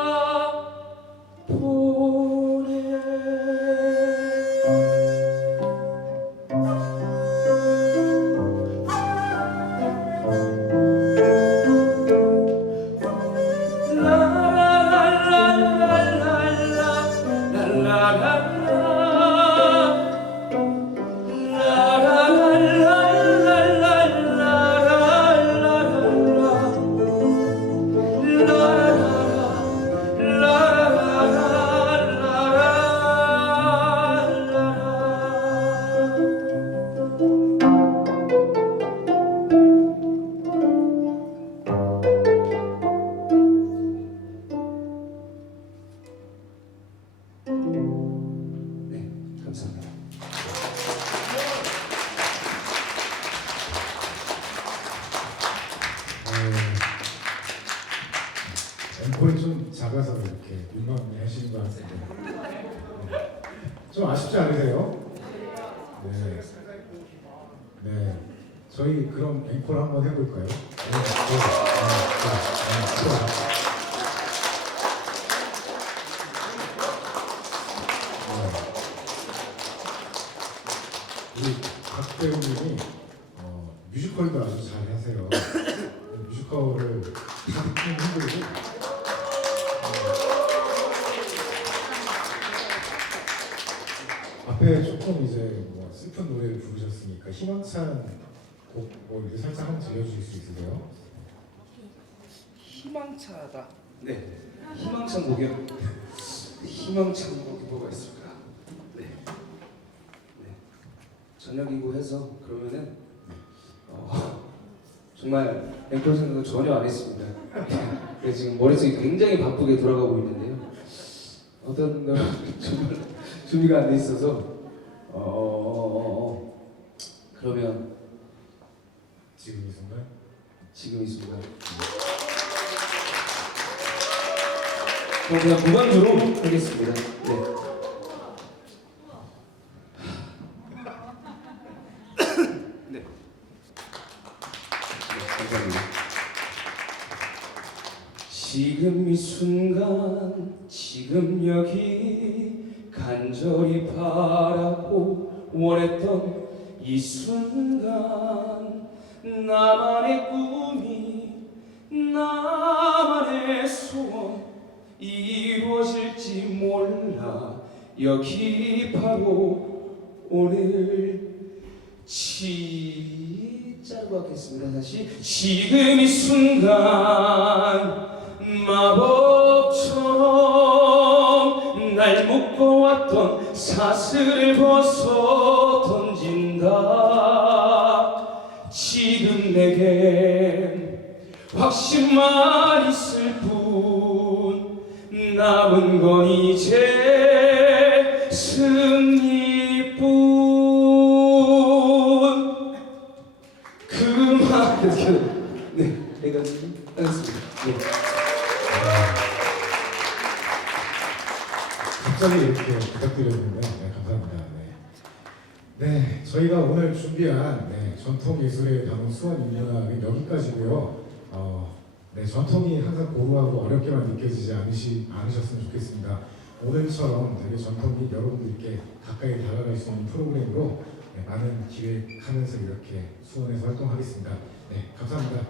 네, 감사합니다. 앵콜이 좀 작아서 이렇게 민망해 하시는 것 같은데 좀 아쉽지 않으세요? 네. 네. 저희 그럼 앵콜 한번 해볼까요? 우리 박 배우님이 뮤지컬도 아주 잘 하세요. 뮤지컬을 다 듣기는 힘들고 앞에 조금 이제 뭐 슬픈 노래를 부르셨으니까 희망찬 곡 뭐 이렇게 살짝 한번 들려주실 수 있으세요? 희망차다. 네, 희망찬 곡이요. 희망찬 곡이 뭐가 있을까? 네, 네. 저녁이고 해서 그러면은 정말 앵콜 생각을 전혀 안 했습니다. 그래서 지금 머릿속이 굉장히 바쁘게 돌아가고 있는데요. 어떤 걸 정말 준비가 안 돼 있어서 그러면 지금 이 순간? 지금 이 순간 그냥 무반주로 하겠습니다. 네. 네. 감사합니다. 지금 이 순간 지금 여기 간절히 바라고 원했던 이 순간 나만의 꿈이 나만의 소원 이루어질지 몰라. 여기 바로 오늘 짜고 하겠습니다. 다시 지금 이 순간 마법처럼 날 묶어왔던 사슬을 벗어 던진다. 지금 내겐 확신만 있을 뿐 남은 건 이제 승리뿐. 그만. 네, 여기까지 하겠습니다. 네. 갑자기 이렇게 부탁드렸는데 감사합니다. 네, 저희가 오늘 준비한 전통 예술에 담은 수원 인문학은 여기까지고요. 네, 전통이 항상 고루하고 어렵게만 느껴지지 않으셨으면 좋겠습니다. 오늘처럼 되게 전통이 여러분들께 가까이 다가갈 수 있는 프로그램으로 많은 기획하면서 이렇게 수원에서 활동하겠습니다. 네, 감사합니다.